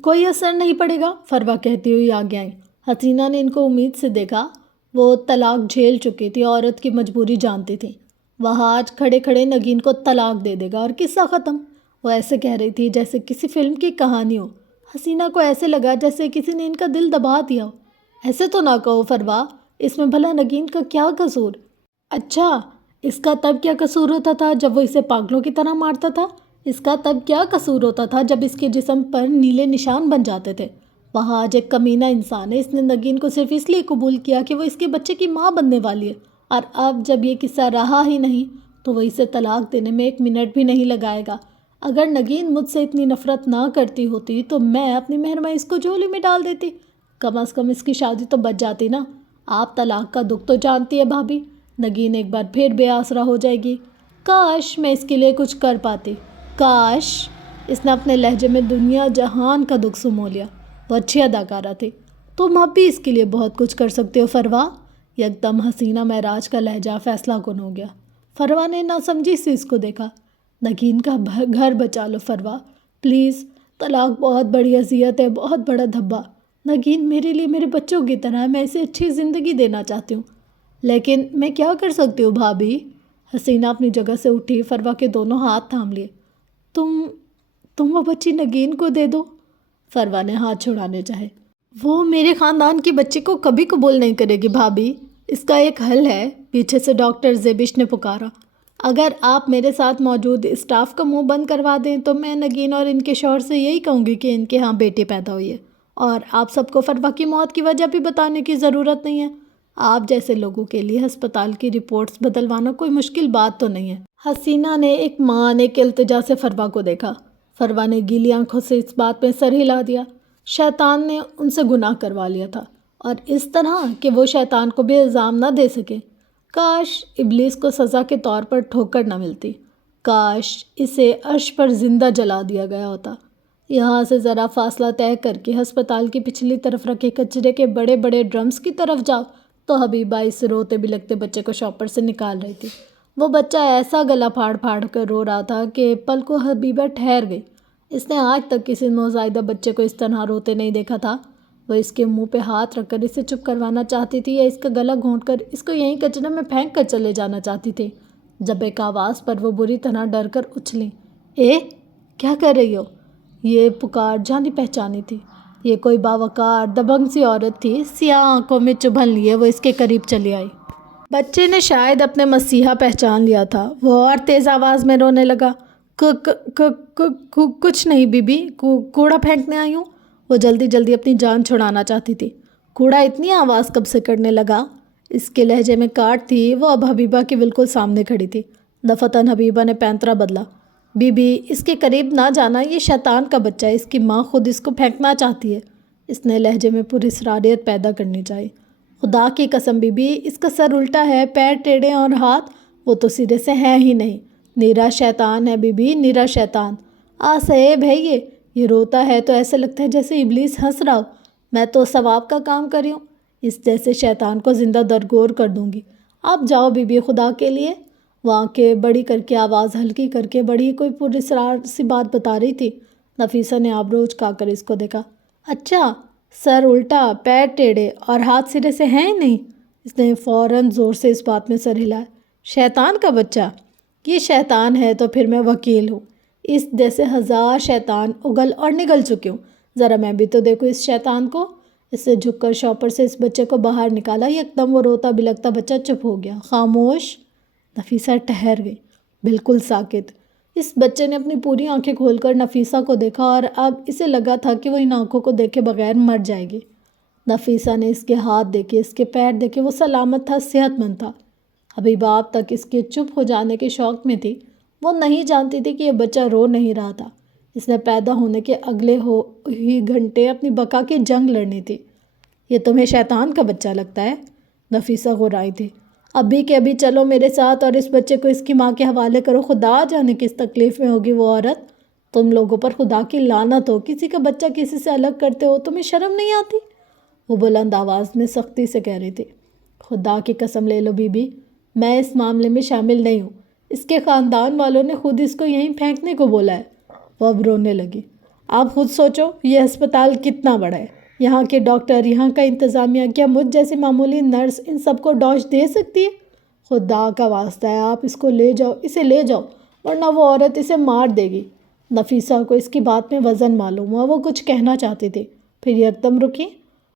کوئی اثر نہیں پڑے گا، فروا کہتی ہوئی آگے آئی. حسینہ نے ان کو امید سے دیکھا. وہ طلاق جھیل چکی تھی، عورت کی مجبوری جانتی تھی. وہاں آج کھڑے کھڑے نگین کو طلاق دے دے گا اور قصہ ختم. وہ ایسے کہہ رہی تھی جیسے کسی فلم کی کہانی ہو. حسینہ کو ایسے لگا جیسے کسی نے ان کا دل دبا دیا ہو. ایسے تو نہ کہو فروا، اس میں بھلا نگین کا کیا قصور؟ اچھا، اس کا تب کیا قصور ہوتا تھا جب وہ اسے پاگلوں کی طرح مارتا تھا؟ اس کا تب کیا قصور ہوتا تھا جب اس کے جسم پر نیلے نشان بن جاتے تھے؟ وہاں آج ایک کمینہ انسان ہے. اس نے نگین کو صرف اس لیے قبول کیا کہ وہ اس کے بچے کی ماں بننے والی ہے، اور اب جب یہ قصہ رہا ہی نہیں تو وہ اسے طلاق دینے میں 1 منٹ بھی نہیں لگائے گا. اگر نگین مجھ سے اتنی نفرت نہ کرتی ہوتی تو میں اپنی مہرمہ اس کو جھولی میں ڈال دیتی. کم از کم اس کی شادی تو بچ جاتی نا. آپ طلاق کا دکھ تو جانتی ہے بھابھی. نگین ایک بار پھر بے آسرا ہو جائے گی. کاش میں اس کے لیے کچھ کر پاتی. کاش. اس نے اپنے لہجے میں دنیا جہان کا دکھ سمو لیا. وہ اچھی اداکارہ تھی. تم اب بھی اس کے لیے بہت کچھ کر سکتے ہو فروا. یکدم حسینہ معراج کا لہجہ فیصلہ کن ہو گیا. فروا نے نہ سمجھی سے اس کو دیکھا. نگین کا گھر بچا لو فروا پلیز. طلاق بہت بڑی اذیت ہے، بہت بڑا دھبا. نگین میرے لیے میرے بچوں کی طرح ہے، میں اسے اچھی زندگی دینا چاہتی ہوں. لیکن میں کیا کر سکتی ہوں بھابھی؟ حسینہ اپنی جگہ سے اٹھی. فروا کے دونوں ہاتھ تھام لیے. تم وہ بچی نگین کو دے دو. فروا نے ہاتھ چھڑانے چاہے. وہ میرے خاندان کی بچی کو کبھی قبول نہیں کرے گی بھابھی. اس کا ایک حل ہے، پیچھے سے ڈاکٹر زیبش نے پکارا. اگر آپ میرے ساتھ موجود اسٹاف کا منہ بند کروا دیں تو میں نگین اور ان کے شوہر سے یہی کہوں گی کہ ان کے ہاں بیٹی پیدا ہوئی ہے، اور آپ سب کو فروا کی موت کی وجہ بھی بتانے کی ضرورت نہیں ہے. آپ جیسے لوگوں کے لیے ہسپتال کی رپورٹس بدلوانا کوئی مشکل بات تو نہیں ہے. حسینہ نے ایک مانے کے التجا سے فروا کو دیکھا. فروا نے گیلی آنکھوں سے اس بات میں سر ہلا دیا. شیطان نے ان سے گناہ کروا لیا تھا، اور اس طرح کہ وہ شیطان کو بھی الزام نہ دے سکے. کاش ابلیس کو سزا کے طور پر ٹھوکر نہ ملتی. کاش اسے عرش پر زندہ جلا دیا گیا ہوتا. یہاں سے ذرا فاصلہ طے کر کے ہسپتال کی پچھلی طرف رکھے کچرے کے بڑے بڑے ڈرمز کی طرف جاؤ تو حبیبہ اس روتے بلکتے بچے کو شاپر سے نکال رہی تھی. وہ بچہ ایسا گلا پھاڑ پھاڑ کر رو رہا تھا کہ پل کو حبیبہ ٹھہر گئی. اس نے آج تک کسی نوزائیدہ بچے کو اس طرح روتے نہیں دیکھا تھا. وہ اس کے منہ پہ ہاتھ رکھ کر اسے چپ کروانا چاہتی تھی یا اس کا گلا گھونٹ کر اس کو یہیں کچرے میں پھینک کر چلے جانا چاہتی تھی، جب ایک آواز پر وہ بری طرح ڈر کر اچھلی. کیا کر رہی ہو؟ یہ پکار جانی پہچانی تھی. یہ کوئی باوقار دبنگ سی عورت تھی. سیاہ آنکھوں میں چبھن لیے وہ اس کے قریب چلی آئی. بچے نے شاید اپنے مسیحا پہچان لیا تھا. وہ اور تیز آواز میں رونے لگا. کچھ نہیں بی بی، کوڑا پھینکنے آئی ہوں. وہ جلدی جلدی اپنی جان چھڑانا چاہتی تھی. کوڑا اتنی آواز کب سے کرنے لگا؟ اس کے لہجے میں کاٹ تھی. وہ اب حبیبہ کے بالکل سامنے کھڑی تھی. دفتن حبیبہ نے پینترا بدلا. بی بی اس کے قریب نہ جانا، یہ شیطان کا بچہ ہے. اس کی ماں خود اس کو پھینکنا چاہتی ہے. اس نے لہجے میں پوری اسراریت پیدا کرنی چاہی. خدا کی قسم بی بی، اس کا سر الٹا ہے، پیر ٹیڑھے اور ہاتھ وہ تو سرے سے ہیں ہی نہیں. نیرا شیطان ہے بی بی، نیرا شیطان. صاحب ہے یہ روتا ہے تو ایسے لگتا ہے جیسے ابلیس ہنس رہا ہو. میں تو ثواب کا کام کر رہی ہوں. اس جیسے شیطان کو زندہ درگور کر دوں گی. آپ جاؤ بی بی خدا کے لیے. وہ آنکھیں بڑی کر کے آواز ہلکی کر کے بڑی کوئی پراسرار سی بات بتا رہی تھی. نفیسہ نے آبرو اچکا کر اس کو دیکھا. اچھا، سر الٹا، پیر ٹیڑھے اور ہاتھ سرے سے ہیں ہی نہیں. اس نے فوراً زور سے اس بات میں سر ہلایا. شیطان کا بچہ؟ یہ شیطان ہے تو پھر میں وکیل ہوں. اس جیسے 1000 شیطان اگل اور نگل چکے ہوں. ذرا میں بھی تو دیکھوں اس شیطان کو. اس سے جھک کر شاپر سے اس بچے کو باہر نکالا. یکدم وہ روتا بلکتا بچہ چپ ہو گیا. خاموش. نفیسہ ٹھہر گئی، بالکل ساکت. اس بچے نے اپنی پوری آنکھیں کھول کر نفیسہ کو دیکھا اور اب اسے لگا تھا کہ وہ ان آنکھوں کو دیکھے بغیر مر جائے گی۔ نفیسہ نے اس کے ہاتھ دیکھے، اس کے پیر دیکھے، وہ سلامت تھا، صحت مند تھا۔ حبیبہ اب تک اس کے چپ ہو جانے کے شوق میں تھی۔ وہ نہیں جانتی تھی کہ یہ بچہ رو نہیں رہا تھا، اس نے پیدا ہونے کے اگلے ہی گھنٹے اپنی بقا کی جنگ لڑنی تھی۔ یہ تمہیں شیطان کا بچہ لگتا ہے؟ نفیسہ غرائی تھی۔ ابھی کہ ابھی چلو میرے ساتھ اور اس بچے کو اس کی ماں کے حوالے کرو، خدا جانے کس تکلیف میں ہوگی وہ عورت۔ تم لوگوں پر خدا کی لعنت ہو، کسی کا بچہ کسی سے الگ کرتے ہو، تمہیں شرم نہیں آتی؟ وہ بلند آواز میں سختی سے کہہ رہی تھی۔ خدا کی قسم لے لو بی بی، میں اس معاملے میں شامل نہیں ہوں، اس کے خاندان والوں نے خود اس کو یہیں پھینکنے کو بولا ہے۔ وہ اب رونے لگی۔ آپ خود سوچو یہ ہسپتال کتنا بڑا ہے، یہاں کے ڈاکٹر، یہاں کا انتظامیہ، کیا مجھ جیسی معمولی نرس ان سب کو ڈوش دے سکتی ہے؟ خدا کا واسطہ ہے آپ اس کو لے جاؤ، اسے لے جاؤ، ورنہ وہ عورت اسے مار دے گی۔ نفیسہ کو اس کی بات میں وزن معلوم ہوا، وہ کچھ کہنا چاہتی تھی، پھر یکدم رکی۔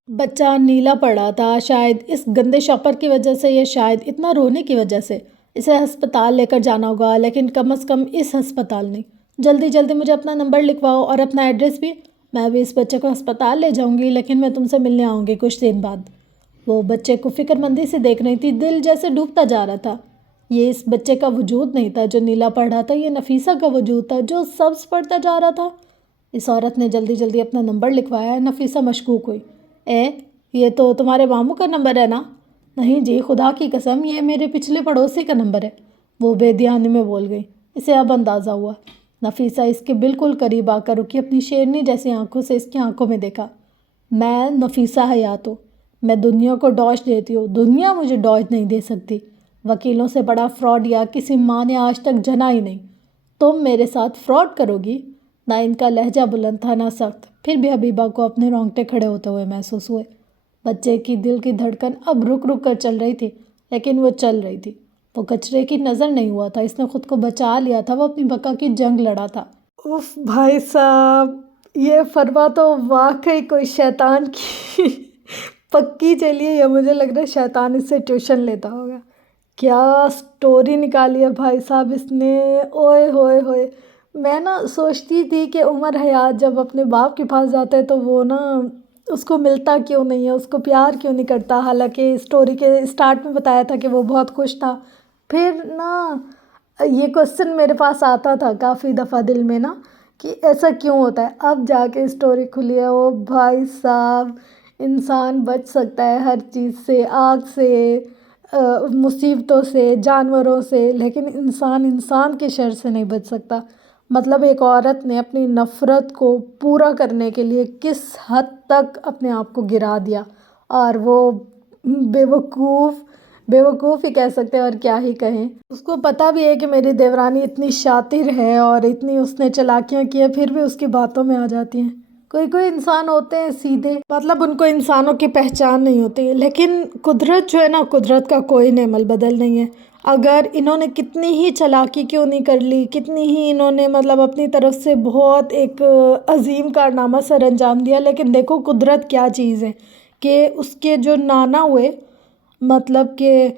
بچہ نیلا پڑا تھا، شاید اس گندے شوپر کی وجہ سے یا شاید اتنا رونے کی وجہ سے۔ اسے ہسپتال لے کر جانا ہوگا، لیکن کم از کم اس ہسپتال نہیں۔ جلدی جلدی مجھے اپنا نمبر لکھواؤ اور اپنا ایڈریس بھی، میں بھی اس بچے کو ہسپتال لے جاؤں گی، لیکن میں تم سے ملنے آؤں گی کچھ دن بعد۔ وہ بچے کو فکر مندی سے دیکھ رہی تھی، دل جیسے ڈوبتا جا رہا تھا۔ یہ اس بچے کا وجود نہیں تھا جو نیلا پڑ رہا تھا، یہ نفیسہ کا وجود تھا جو سبز پڑتا جا رہا تھا۔ اس عورت نے جلدی جلدی اپنا نمبر لکھوایا ہے۔ نفیسہ مشکوک ہوئی۔ یہ تو تمہارے ماموں کا نمبر ہے نا؟ نہیں جی، خدا کی قسم یہ میرے پچھلے پڑوسی کا نمبر ہے، وہ بے دھیانی میں بول گئی۔ اسے اب اندازہ ہوا۔ نفیسہ اس کے بالکل قریب آ کر رکی، اپنی شیرنی جیسی آنکھوں سے اس کی آنکھوں میں دیکھا۔ میں نفیسہ حیات ہوں، میں دنیا کو ڈوش دیتی ہوں، دنیا مجھے ڈوش نہیں دے سکتی۔ وکیلوں سے بڑا فراڈ یا کسی ماں نے آج تک جنا ہی نہیں۔ تم میرے ساتھ فراڈ کرو گی؟ نہ ان کا لہجہ بلند تھا نہ سخت، پھر بھی حبیبہ کو اپنے رونگٹے کھڑے ہوتے ہوئے محسوس ہوئے۔ بچے کی دل کی دھڑکن اب رک رک کر چل رہی تھی، لیکن وہ چل رہی تھی۔ وہ کچرے کی نظر نہیں ہوا تھا، اس نے خود کو بچا لیا تھا، وہ اپنی بقا کی جنگ لڑا تھا۔ اف بھائی صاحب، یہ فروا تو واقعی کوئی شیطان کی پکی چلیے، یا مجھے لگ رہا ہے شیطان اس سے ٹیوشن لیتا ہوگا۔ کیا سٹوری نکالی ہے بھائی صاحب اس نے، اوئے ہوئے ہوئے۔ میں نا سوچتی تھی کہ عمر حیات جب اپنے باپ کے پاس جاتا ہے تو وہ نا اس کو ملتا کیوں نہیں ہے، اس کو پیار کیوں نہیں کرتا، حالانکہ اسٹوری کے اسٹارٹ میں بتایا تھا کہ وہ بہت خوش تھا۔ پھر نا یہ کوسچن میرے پاس آتا تھا کافی دفعہ دل میں نا کہ ایسا کیوں ہوتا ہے۔ اب جا کے اسٹوری کھلی ہے۔ او بھائی صاحب، انسان بچ سکتا ہے ہر چیز سے، آگ سے، مصیبتوں سے، جانوروں سے، لیکن انسان کے شر سے نہیں بچ سکتا۔ مطلب ایک عورت نے اپنی نفرت کو پورا کرنے کے لیے کس حد تک اپنے آپ کو گرا دیا، اور وہ بیوقوف ہی کہہ سکتے ہیں، اور کیا ہی کہیں۔ اس کو پتہ بھی ہے کہ میری دیورانی اتنی شاطر ہے اور اتنی اس نے چالاکیاں کی ہیں، پھر بھی اس کی باتوں میں آ جاتی ہیں۔ کوئی انسان ہوتے ہیں سیدھے، مطلب ان کو انسانوں کی پہچان نہیں ہوتی، لیکن قدرت جو ہے نا، قدرت کا کوئی نعمل بدل نہیں ہے۔ اگر انہوں نے کتنی ہی چالاکی کیوں نہیں کر لی، کتنی ہی انہوں نے مطلب اپنی طرف سے بہت ایک عظیم کارنامہ سر انجام دیا، لیکن دیکھو قدرت کیا چیز ہے کہ اس کے جو نانا ہوئے، مطلب کہ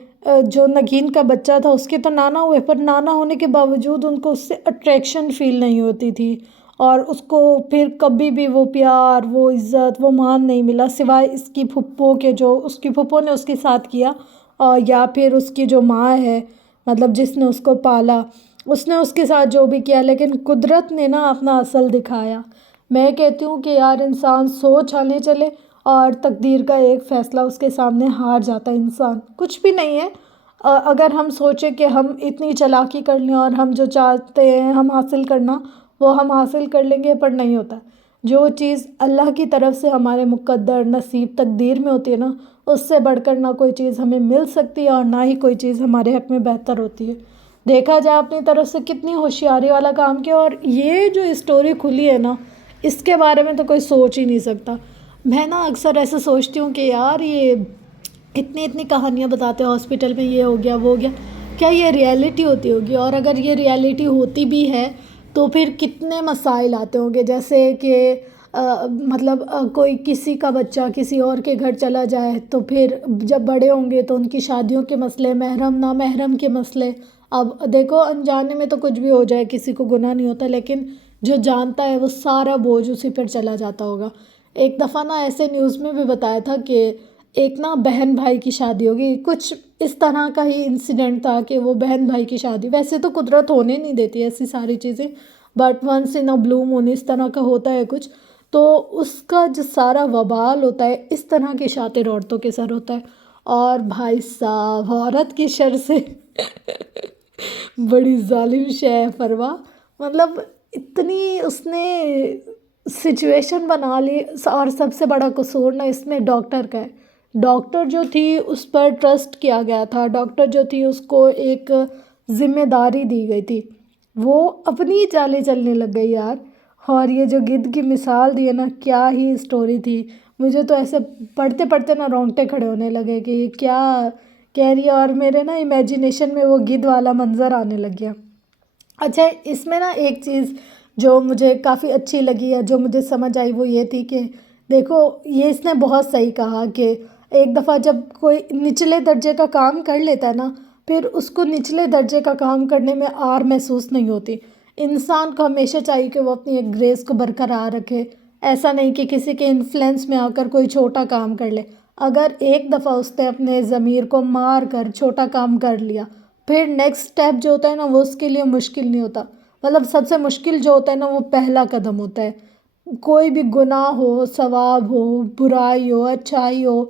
جو نگین کا بچہ تھا اس کے تو نانا ہوئے، پر نانا ہونے کے باوجود ان کو اس سے اٹریکشن فیل نہیں ہوتی تھی، اور اس کو پھر کبھی بھی وہ پیار، وہ عزت، وہ مان نہیں ملا، سوائے اس کی پھپھو کے، جو اس کی پھپھو نے اس کے ساتھ کیا، یا پھر اس کی جو ماں ہے، مطلب جس نے اس کو پالا، اس نے اس کے ساتھ جو بھی کیا، لیکن قدرت نے نا اپنا اصل دکھایا۔ میں کہتی ہوں کہ یار انسان سوچ آنے چلے اور تقدیر کا ایک فیصلہ اس کے سامنے ہار جاتا ہے، انسان کچھ بھی نہیں ہے۔ اگر ہم سوچیں کہ ہم اتنی چالاکی کر لیں اور ہم جو چاہتے ہیں ہم حاصل کرنا، وہ ہم حاصل کر لیں گے، پر نہیں ہوتا۔ جو چیز اللہ کی طرف سے ہمارے مقدر، نصیب، تقدیر میں ہوتی ہے نا، اس سے بڑھ کر نہ کوئی چیز ہمیں مل سکتی ہے اور نہ ہی کوئی چیز ہمارے حق میں بہتر ہوتی ہے۔ دیکھا جائے اپنی طرف سے کتنی ہوشیاری والا کام کیا، اور یہ جو اسٹوری کھلی ہے نا، اس کے بارے میں تو کوئی سوچ ہی نہیں سکتا۔ میں نا اکثر ایسے سوچتی ہوں کہ یار یہ اتنی کہانیاں بتاتے ہیں ہاسپٹل میں، یہ ہو گیا وہ ہو گیا، کیا یہ ریئلٹی ہوتی ہوگی؟ اور اگر یہ ریئلٹی ہوتی بھی ہے تو پھر کتنے مسائل آتے ہوں گے، جیسے کہ مطلب کوئی کسی کا بچہ کسی اور کے گھر چلا جائے تو پھر جب بڑے ہوں گے تو ان کی شادیوں کے مسئلے، محرم نامحرم کے مسئلے، اب دیکھو انجانے میں تو کچھ بھی ہو جائے کسی کو گناہ نہیں ہوتا، لیکن جو جانتا ہے وہ سارا بوجھ اسی پر چلا جاتا ہوگا۔ ایک دفعہ نا ایسے نیوز میں بھی بتایا تھا کہ ایک نا بہن بھائی کی شادی ہوگی، کچھ اس طرح کا ہی انسیڈنٹ تھا کہ وہ بہن بھائی کی شادی، ویسے تو قدرت ہونے نہیں دیتی ایسی ساری چیزیں، بٹ ونس ان اے بلو مون اس طرح کا ہوتا ہے کچھ، تو اس کا جو سارا وبال ہوتا ہے اس طرح کی شاطر عورتوں کے سر ہوتا ہے۔ اور بھائی صاحب عورت کی شر سے بڑی ظالم شے ہے فروا، مطلب اتنی اس نے سچویشن بنا لی، اور سب سے بڑا قصور نا اس میں ڈاکٹر کا ہے۔ ڈاکٹر جو تھی اس پر ٹرسٹ کیا گیا تھا، ڈاکٹر جو تھی اس کو ایک ذمہ داری دی گئی تھی، وہ اپنی چالیں چلنے لگ گئی یار۔ اور یہ جو گدھ کی مثال دی ہے نا، کیا ہی اسٹوری تھی، مجھے تو ایسے پڑھتے پڑھتے نا رونگٹے کھڑے ہونے لگے کہ یہ کیا کہہ رہی ہے، اور میرے نا امیجینیشن میں وہ گدھ والا منظر آنے لگ گیا۔ اچھا اس میں نا ایک چیز جو مجھے کافی اچھی لگی ہے، جو مجھے سمجھ آئی، وہ یہ تھی کہ دیکھو یہ اس نے بہت صحیح کہا کہ ایک دفعہ جب کوئی نچلے درجے کا کام کر لیتا ہے نا، پھر اس کو نچلے درجے کا کام کرنے میں آر محسوس نہیں ہوتی۔ انسان کو ہمیشہ چاہیے کہ وہ اپنی ایک گریس کو برقرار رکھے، ایسا نہیں کہ کسی کے انفلوئنس میں آ کر کوئی چھوٹا کام کر لے۔ اگر ایک دفعہ اس نے اپنے ضمیر کو مار کر چھوٹا کام کر لیا، پھر نیکسٹ اسٹیپ جو ہوتا ہے نا وہ اس کے لیے مشکل نہیں ہوتا، مطلب سب سے مشکل جو ہوتا ہے نا وہ پہلا قدم ہوتا ہے۔ کوئی بھی گناہ ہو، ثواب ہو، برائی ہو، اچھائی ہو،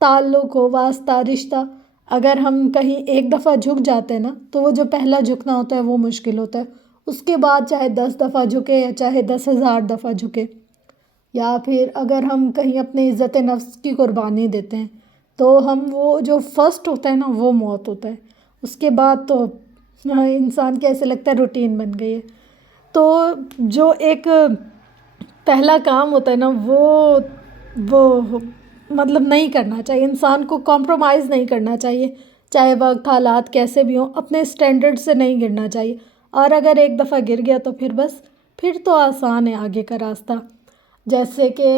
تعلق ہو، واسطہ، رشتہ، اگر ہم کہیں ایک دفعہ جھک جاتے ہیں نا تو وہ جو پہلا جھکنا ہوتا ہے وہ مشکل ہوتا ہے، اس کے بعد چاہے 10 دفعہ جھکے یا چاہے 10,000 دفعہ جھکے، یا پھر اگر ہم کہیں اپنے عزت نفس کی قربانی دیتے ہیں تو ہم وہ جو فرسٹ ہوتا ہے نا وہ موت ہوتا ہے، اس کے بعد تو انسان کے ایسے لگتا ہے روٹین بن گئی ہے۔ تو جو ایک پہلا کام ہوتا ہے نا وہ مطلب نہیں کرنا چاہیے، انسان کو کمپرومائز نہیں کرنا چاہیے، چاہے وقت حالات کیسے بھی ہوں، اپنے اسٹینڈرڈ سے نہیں گرنا چاہیے، اور اگر ایک دفعہ گر گیا تو پھر بس پھر تو آسان ہے آگے کا راستہ۔ جیسے کہ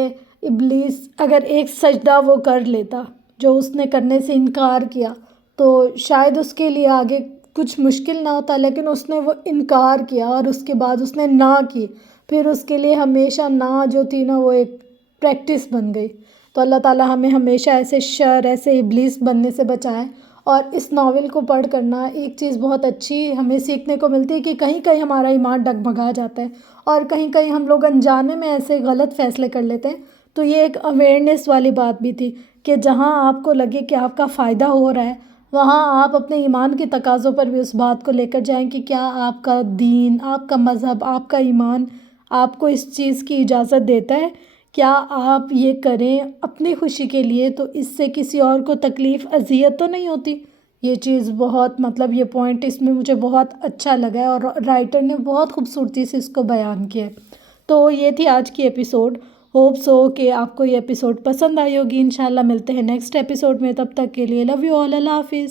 ابلیس اگر ایک سجدہ وہ کر لیتا جو اس نے کرنے سے انکار کیا تو شاید اس کے لیے آگے کچھ مشکل نہ ہوتا، لیکن اس نے وہ انکار کیا اور اس کے بعد اس نے نہ کی، پھر اس کے لیے ہمیشہ نہ جو تھی نا وہ ایک پریکٹس بن گئی۔ تو اللہ تعالیٰ ہمیں ہمیشہ ایسے شر، ایسے ابلیس بننے سے بچائے۔ اور اس ناول کو پڑھ کرنا ایک چیز بہت اچھی ہمیں سیکھنے کو ملتی ہے کہ کہیں کہیں ہمارا ایمان ڈگمگا جاتا ہے اور کہیں کہیں ہم لوگ انجانے میں ایسے غلط فیصلے کر لیتے ہیں۔ تو یہ ایک اویئرنیس والی بات بھی تھی کہ جہاں آپ کو لگے کہ آپ کا فائدہ ہو رہا ہے، وہاں آپ اپنے ایمان کے تقاضوں پر بھی اس بات کو لے کر جائیں کہ کیا آپ کا دین، آپ کا مذہب، آپ کا ایمان آپ کو اس چیز کی اجازت دیتا ہے، کیا آپ یہ کریں اپنی خوشی کے لیے تو اس سے کسی اور کو تکلیف، اذیت تو نہیں ہوتی۔ یہ چیز بہت مطلب یہ پوائنٹ اس میں مجھے بہت اچھا لگا ہے اور رائٹر نے بہت خوبصورتی سے اس کو بیان کیا ہے۔ تو یہ تھی آج کی ایپیسوڈ، ہوپ سو کہ آپ کو یہ ایپیسوڈ پسند آئی ہوگی۔ انشاءاللہ ملتے ہیں نیکسٹ ایپیسوڈ میں، تب تک کے لیے لو یو آل، اللہ حافظ۔